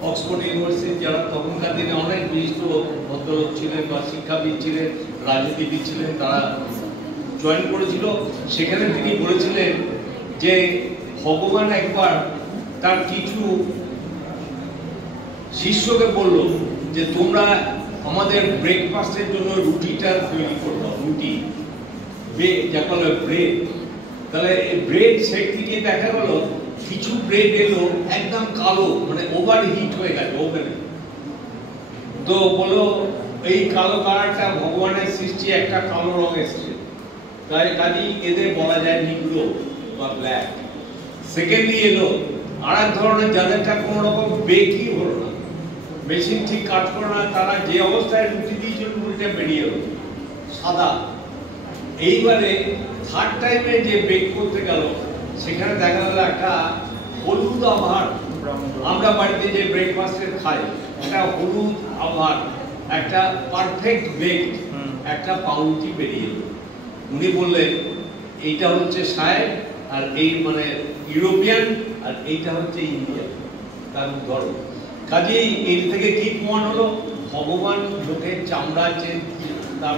অক্সফোর্ড ইউনিভার্সিটি যারা তখনকার দিনে অনেক বিশিষ্ট ভদ্রলোক ছিলেন বা শিক্ষাবিদ ছিলেন, রাজনীতিবিদ ছিলেন, তারা জয়েন করেছিল, সেখানে তিনি বলেছিলেন যে ভগবান একবার তার কিছু শিষ্যকে বলল যে তোমরা আমাদের ব্রেকফাস্টের জন্য রুটিটা তৈরি করো, রুটি যাকে বলে ব্রেড। তাহলে ব্রেড সেকতে গিয়ে দেখা গেল কিছু ব্রেড এলো একদম কালো, মানে ওভার হিট হয়ে গেছে ওভেনে। তো বলো এই কালো কালারটা ভগবানের সৃষ্টি, একটা কালো রং এসছে, তাই কাজেই এদের বলা যায় নিগ্রো বা ব্ল্যাক। সেকেন্ডলি এলো আর এক ধরনের যাদেরটা কোনো রকম বেকই হলো না, মেশিন ঠিক কাজ করে না, তারা যে অবস্থায় রুটি দিয়েছিল রুটিটা বেরিয়ে এলো সাদা। এইবারে থার্ড টাইমে যে বেক করতে গেল সেখানে দেখা গেল একটা হলুদ আভার, আমরা বাড়িতে যে ব্রেকফাস্টে খাই একটা হলুদ আভার, একটা পারফেক্ট বেক একটা পাউরুটি বেরিয়ে এলো। উনি বললেন এইটা হচ্ছে সাহেব, আর এই মানে ইউরোপিয়ান, আর এইটা হচ্ছে ইন্ডিয়ান, তার উদাহরণ। কাজেই এর থেকে কি প্রমাণ হলো, ভগবান লোকের চামড়া তার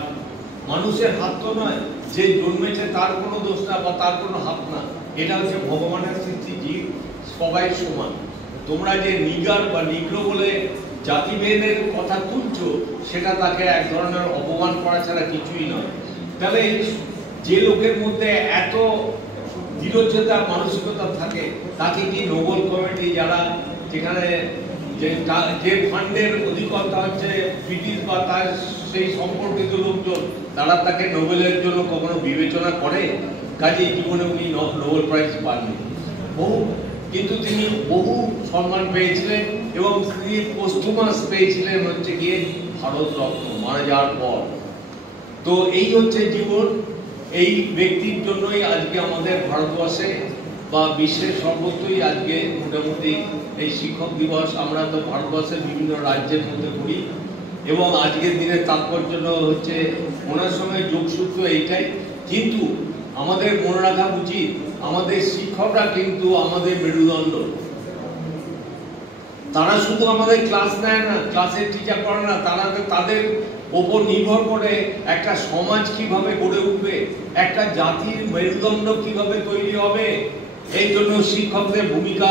মানুষের হাত তো নয়, যে জন্মেছে তার কোনো দোষ না বা তার কোনো হাত না, এটা হচ্ছে ভগবানের সৃষ্টি, জীব সবাই সমান। তোমরা যে নিগার বা নিগ্রো বলে জাতিভেদের কথা তুলছো, সেটা তাকে এক ধরনের অপমান করা ছাড়া কিছুই নয়। তাহলে যে লোকের মধ্যে এত দৃঢ়তা মানসিকতা থাকে, তাকে কি নোবেল কমিটি যারা যেখানে যে ফান্ডের অধিকর্তা হচ্ছে ব্রিটিশ বা তার সেই সম্পর্কিত লোকজন, তারা তাকে নোবেলের জন্য কখনো বিবেচনা করে? কাজে জীবনে উনি নোবেল প্রাইজ পাননি বহু, কিন্তু তিনি বহু সম্মান পেয়েছিলেন এবং তিনি পোস্টুমাস পেয়েছিলেন হচ্ছে গিয়ে ভারত রত্ন মারা যাওয়ার পর। তো এই হচ্ছে জীবন। এই ব্যক্তির জন্যই আজকে আমাদের ভারতবর্ষে বা বিশ্বের সর্বত্রই আজকে মোটামুটি এই শিক্ষক দিবস আমরা তো ভারতবর্ষের বিভিন্ন রাজ্যের মধ্যে করি, এবং আজকের দিনের তাৎপর্য হচ্ছে ওনার সঙ্গে যোগসূত্র এইটাই। কিন্তু আমাদের মনে রাখা উচিত, আমাদের শিক্ষকরা কিন্তু আমাদের মেরুদণ্ড। তারা শুধু আমাদের ক্লাস নেয় না, ক্লাসের টিচার করে না, তারা তাদের ওপর নির্ভর করে একটা সমাজ কিভাবে গড়ে উঠবে, একটা জাতির মেরুদণ্ড কিভাবে তৈরি হবে। এই জন্য শিক্ষকদের ভূমিকা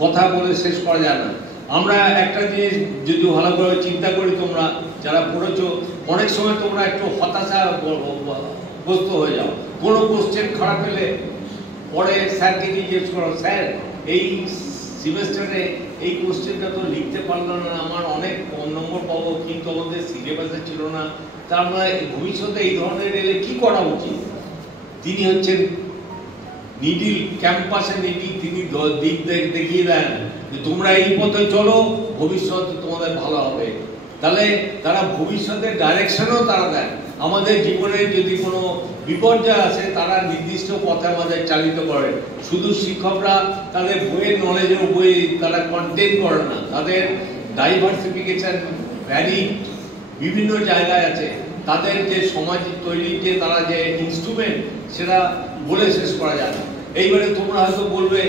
কথা বলে শেষ করা যায় না। আমরা একটা জিনিস যদি ভালো করে চিন্তা করি, তোমরা যারা পড়েছো, অনেক সময় তোমরা একটু হতাশাগ্রস্ত হয়ে যাও। কোনো কোশ্চেন খারাপ হলে পরে স্যারকে জিজ্ঞেস করো, স্যার এই সেমিস্টারে এই কোশ্চেনটা তো লিখতে পারলাম না, আমার অনেক কম নম্বর পাবো, কিন্তু আমাদের সিলেবাসে ছিল না, তার মানে ভবিষ্যতে এই ধরনের এলে কি করা উচিত? তিনি হচ্ছেন নিডিল, ক্যাম্পাসে নিডিল, তিনি দিক দেখিয়ে দেন যে তোমরা এই পথে চলো, ভবিষ্যৎ তোমাদের ভালো হবে। তাহলে তারা ভবিষ্যতের ডাইরেকশনও তারা দেন। আমাদের জীবনে যদি কোনো বিপর্যয় আসে, তারা নির্দিষ্ট পথে আমাদের চালিত করে। শুধু শিক্ষকরা তাদের বইয়ের নলেজের বই তারা কন্টেন করে না, তাদের ডাইভার্সিফিকেশন ভ্যারি বিভিন্ন জায়গায় আছে। তাদের যে সমাজ তৈরির যে তারা যে ইনস্ট্রুমেন্ট, সেটা বলে শেষ করা যায় না। এইবারে তোমরা হয়তো বলবে,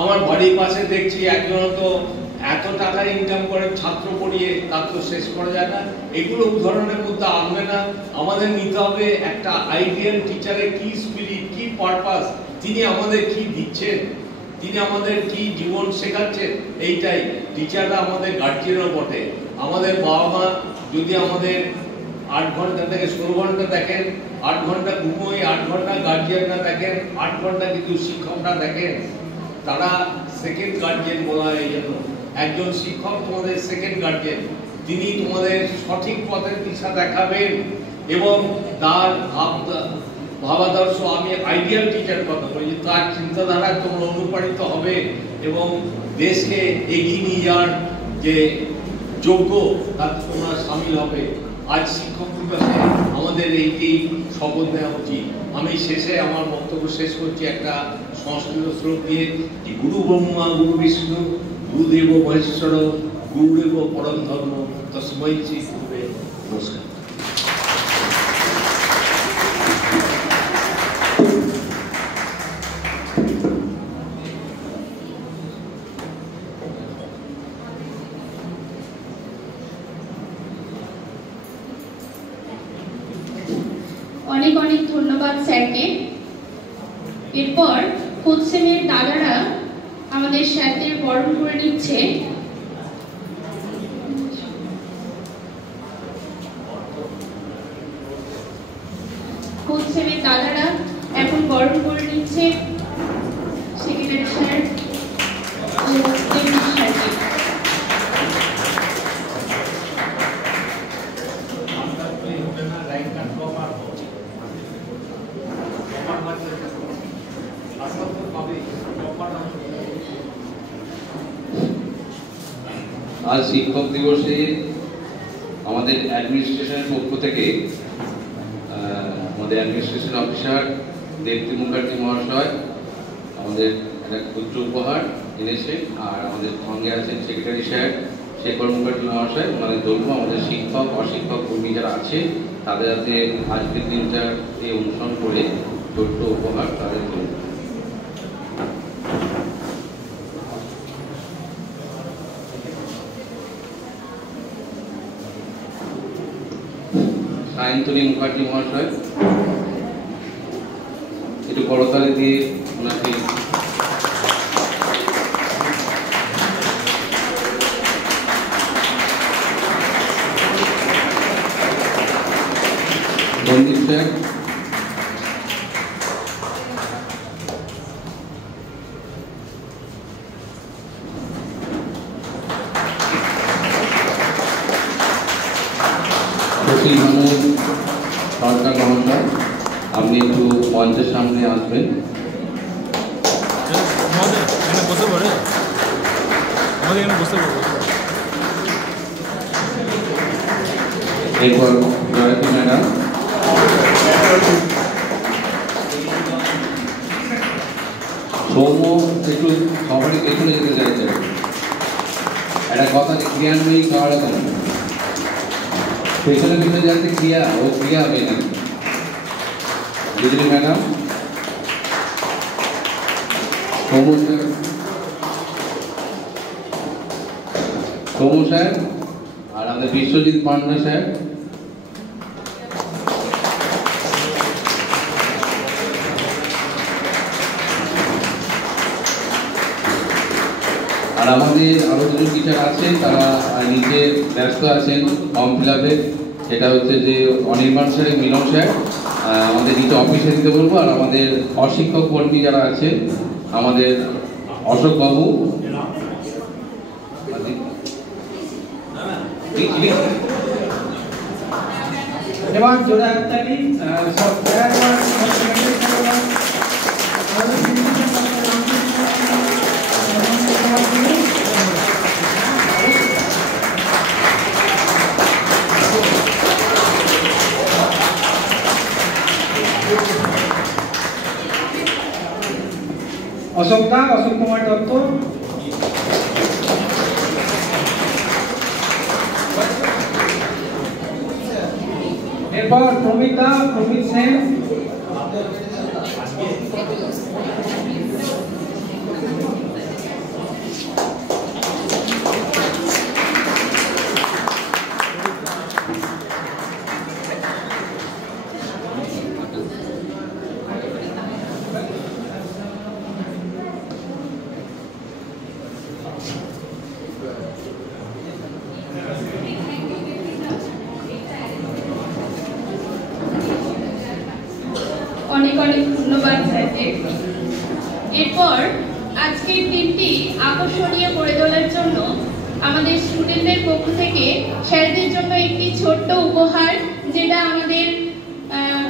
আমার বাড়ির পাশে দেখছি একজন তো এত টাকা ইনকাম করে ছাত্র পড়িয়ে, তার তো শেষ করা যায় না। এগুলো উদাহরণের মধ্যে আনবে না। আমাদের নিতে হবে একটা আইডিয়াল টিচারের কি স্পিরিট, কি পারপাস, তিনি আমাদের কি দিচ্ছেন, তিনি আমাদের কি জীবন শেখাচ্ছেন। এইটাই টিচাররা আমাদের গার্জিয়ানও বটে। আমাদের বাবা মা যদি আমাদের 8 ঘন্টা থেকে 16 ঘন্টা দেখেন, 8 ঘন্টা ঘুমোই, 8 ঘন্টা গার্জিয়ানরা দেখেন, 8 ঘন্টা কিন্তু শিক্ষকরা দেখেন, তারা সেকেন্ড গার্জিয়ান বলা হয়। এই জন্য একজন শিক্ষক তোমাদের সেকেন্ড গার্জিয়ান, তিনি তোমাদের সঠিক পথের দিশা দেখাবেন এবং তার ভাবাদর্শ, আমি আইডিয়াল টিচার কথা বলি, তার চিন্তাধারায় তোমরা অনুপ্রাণিত হবে এবং দেশকে এগিয়ে নিয়ে যাওয়ার যে যোগ্য, তাতে তোমরা সামিল হবে। আজ শিক্ষক দিবসে আমাদের এই শপথ নেওয়া উচিত। আমি শেষে আমার বক্তব্য শেষ করছি একটা সংস্কৃত শ্লোক দিয়ে, গুরু ব্রহ্মা গুরু বিষ্ণু গুরুদেব মহেশ্বর গুরুদেব পরম ধর্ম তস্মৈ শ্রী গুরুবে নমস্কার। অনেক অনেক ধন্যবাদ স্যারকে। এরপর ফোর্থ সেমের দাদারা আমাদের স্যারদের বরণ করে নিচ্ছে। ফোর্থ সেমের দাদারা এখন বরণ করে নিচ্ছে সেক্রেটারি স্যার ও ডেপুটি স্যারকে। আজ শিক্ষক দিবসে আমাদের অ্যাডমিনিস্ট্রেশনের পক্ষ থেকে আমাদের অ্যাডমিনিস্ট্রেশন অফিসার দেবতী মুখার্জি মহাশয় আমাদের একটা ক্ষুদ্র উপহার এনেছেন, আর আমাদের সঙ্গে আছেন সেক্রেটারি স্যার শেখর মুখার্জি মহাশয়। ওনাদের জন্য আমাদের শিক্ষক অশিক্ষক কর্মী যারা আছে তাদের হাতে আজকের দিনটাকে অনুসরণ করে ছোট্ট উপহার তাদের জন্য। সায়ন্তনী মুখার্জি মহাশয় একটু করতালি দিয়ে ওনাকে বন্দীপ স্যার, সরকার মহাশয়, আপনি একটু মঞ্চের সামনে আসবেন। এরপর জয়তী ম্যাডাম, সৌম্য একটু সবারই পেছনে যেতে চাইছে, একটা কথা ক্রিয়ান্বয়ী খাওয়াটা কেন পেছনে পেছনে যাচ্ছে, ক্রিয়া ও ক্রিয়া হবে না। বিজলি ম্যাডাম, সৌম্য স্যার, আর আমাদের বিশ্বজিৎ পান্ডা স্যার, আর আমাদের আরো দুজন টিচার আছে, তারা নিচে ব্যস্ত আছেন ফর্ম ফিল আপে। সেটা হচ্ছে যে অনির্বাণ স্যার, মিলন স্যার আমাদের নিচে অফিসে দিতে বলবো, আর আমাদের অশিক্ষক কর্মী যারা আছে আমাদের অশোক বাবু, এবার জোড়া হাততালি অশোক দা, অশোক কুমার দত্ত, এরপর প্রমিত দা, প্রমিত সেন, অনেক অনেক ধন্যবাদ স্যারদের। এরপর আজকের দিনটি আকর্ষণীয় করে তোলার জন্য আমাদের স্টুডেন্টদের পক্ষ থেকে স্যারদের জন্য একটি ছোট্ট উপহার, যেটা আমাদের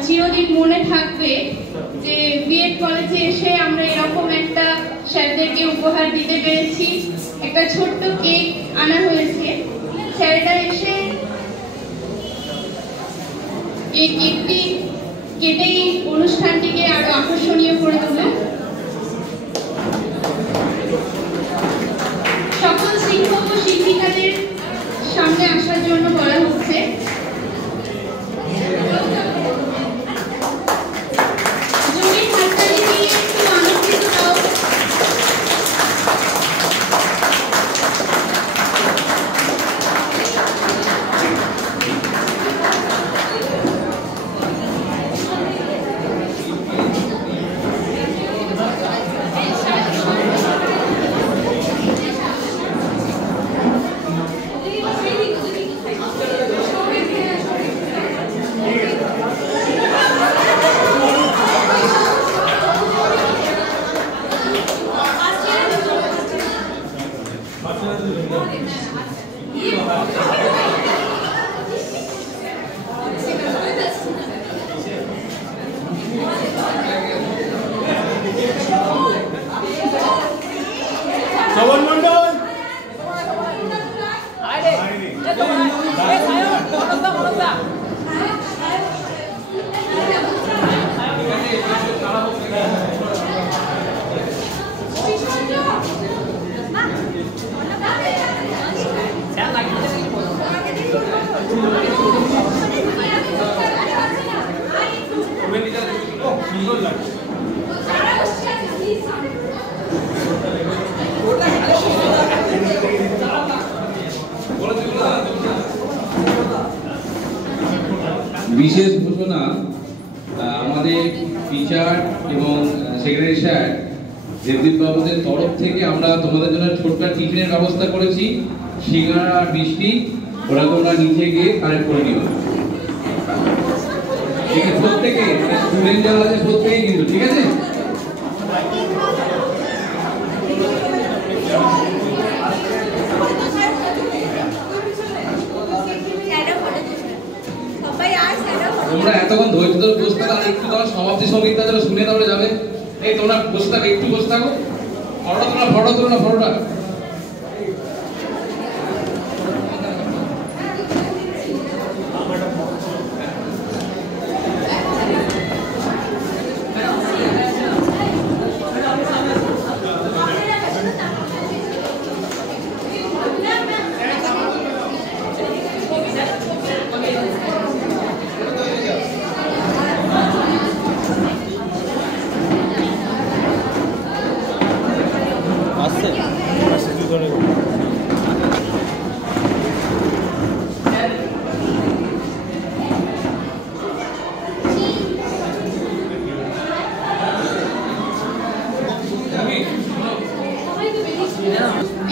চিরদিন মনে থাকবে, যে বিএড কলেজে এসে আমরা এরকম একটা স্যারদেরকে উপহার দিতে পেরেছি। একটা ছোট্ট কেক আনা হয়েছে, স্যাররা এসে এই কেকটি কেটেই অনুষ্ঠানটিকে আরো আকর্ষণীয় করে তোলে। সকল শিক্ষক ও শিক্ষিকাদের সামনে আসার জন্য বলা হচ্ছে। জমির হাততালি দিয়ে একটু আনন্দিত দাও। বিশেষ ঘোষণা, আমাদের টিচার এবং সেক্রেটারি স্যার দেবদীপ বাবুদের তরফ থেকে আমরা তোমাদের জন্য ছোট্ট টিফিনের ব্যবস্থা করেছি। সিঙ্গারা আর মিষ্টি ওরা তোমরা নিচে গিয়ে কালেক্ট করে নিও। ঠিক আছে, প্রত্যেকে স্টুডেন্ট যারা আছে প্রত্যেকেই কিন্তু, ঠিক আছে? তোমরা এতক্ষণ ধৈর্য ধরে বসে থাকো, আর একটু তোমার সমাপ্তি সঙ্গীতটা যেন শুনে তারপরে যাবে। এই তোমরা বসে থাকো, একটু বসে থাকো। ফটো তোলো না ফটোটা।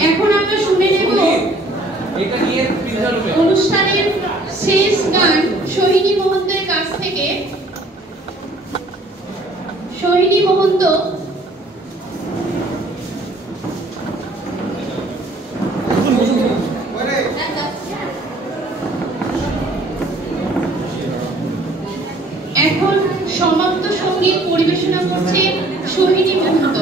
এখন আমরা শুনে নেব অনুষ্ঠানের শেষ গান সোহিনী মহন্তের কাছ থেকে। সোহিনী মহন্ত এখন সমাপ্ত সঙ্গীত পরিবেশনা করছে সোহিনী মহন্ত।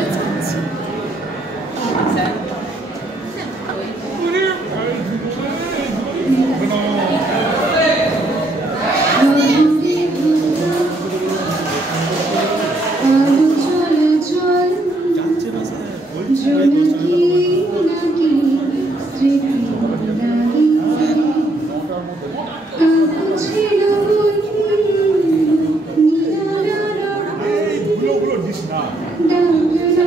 No.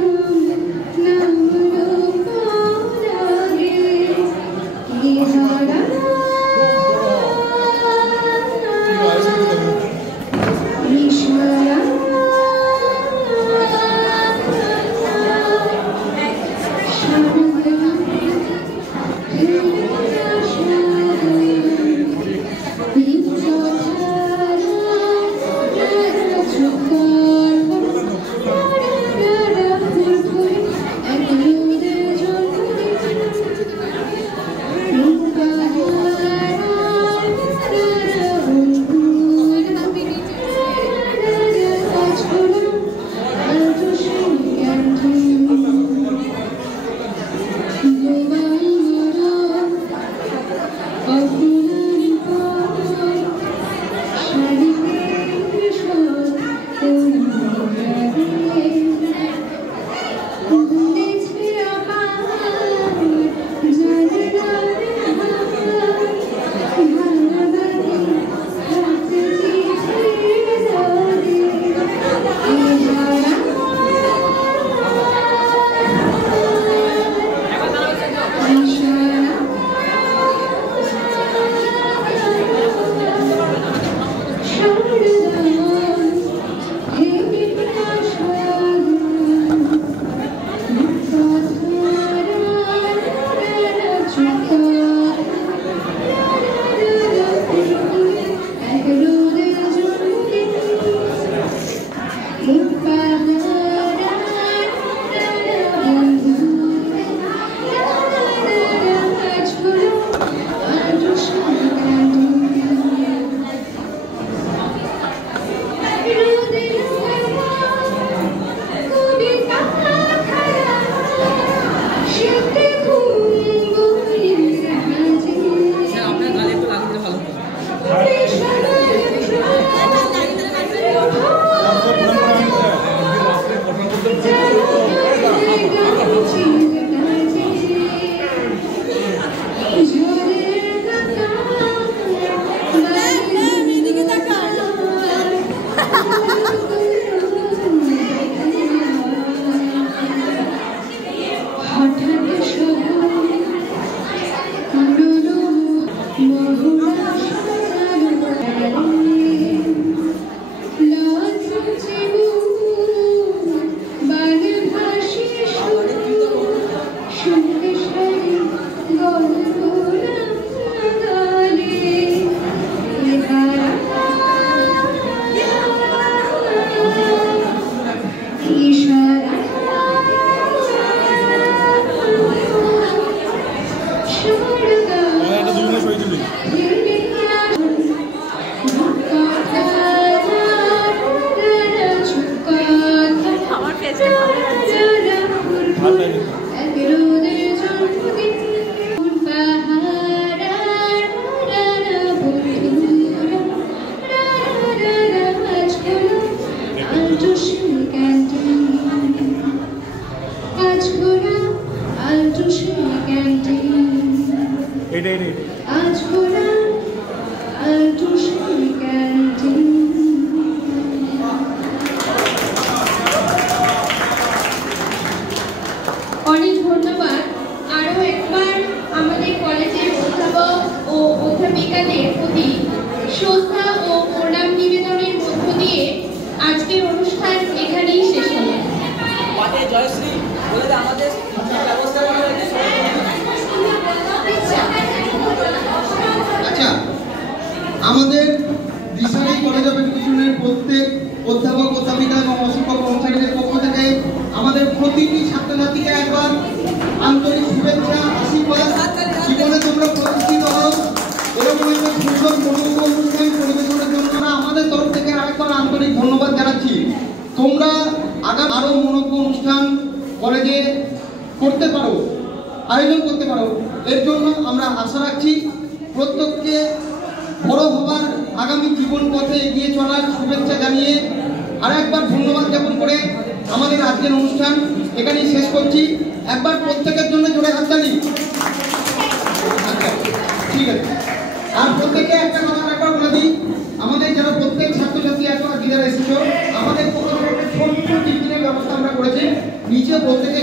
আমাদের দিশারি কলেজ অফ এডুকেশনের প্রত্যেক অধ্যাপক অধ্যাপিকা এবং অশিক্ষক কর্মচারীদের পক্ষ থেকে আমাদের প্রতিটি ছাত্রছাত্রীকে একবার আন্তরিক শুভেচ্ছা আশীর্বাদ। জীবনে তোমরা প্রতিষ্ঠিত হও, এরকম একটা সুন্দর মনোজ্ঞ অনুষ্ঠান পরিবেশনের জন্য আমাদের তরফ থেকে আরেকবার আন্তরিক ধন্যবাদ জানাচ্ছি। তোমরা আগামী আরো মনোজ্ঞ অনুষ্ঠান কলেজে করতে পারো, আয়োজন করতে পারো, এর জন্য আমরা আশা রাখছি। প্রত্যেককে বড় হবার, আগামী জীবন পথে এগিয়ে চলার শুভেচ্ছা জানিয়ে আর একবার ধন্যবাদ জ্ঞাপন করে আমাদের আজকের অনুষ্ঠান এখানেই শেষ করছি। একবার প্রত্যেকের জন্য জোরে হাততালি। আচ্ছা, ঠিক আছে। আর প্রত্যেকে একটা কথা একবার বলে দিই, আমাদের যারা প্রত্যেক ছাত্রছাত্রী আছো আর যারা এসেছো, আমাদের পক্ষ থেকে একটা ছোট্ট টিফিনের ব্যবস্থা আমরা করেছি। নিচে প্রত্যেকে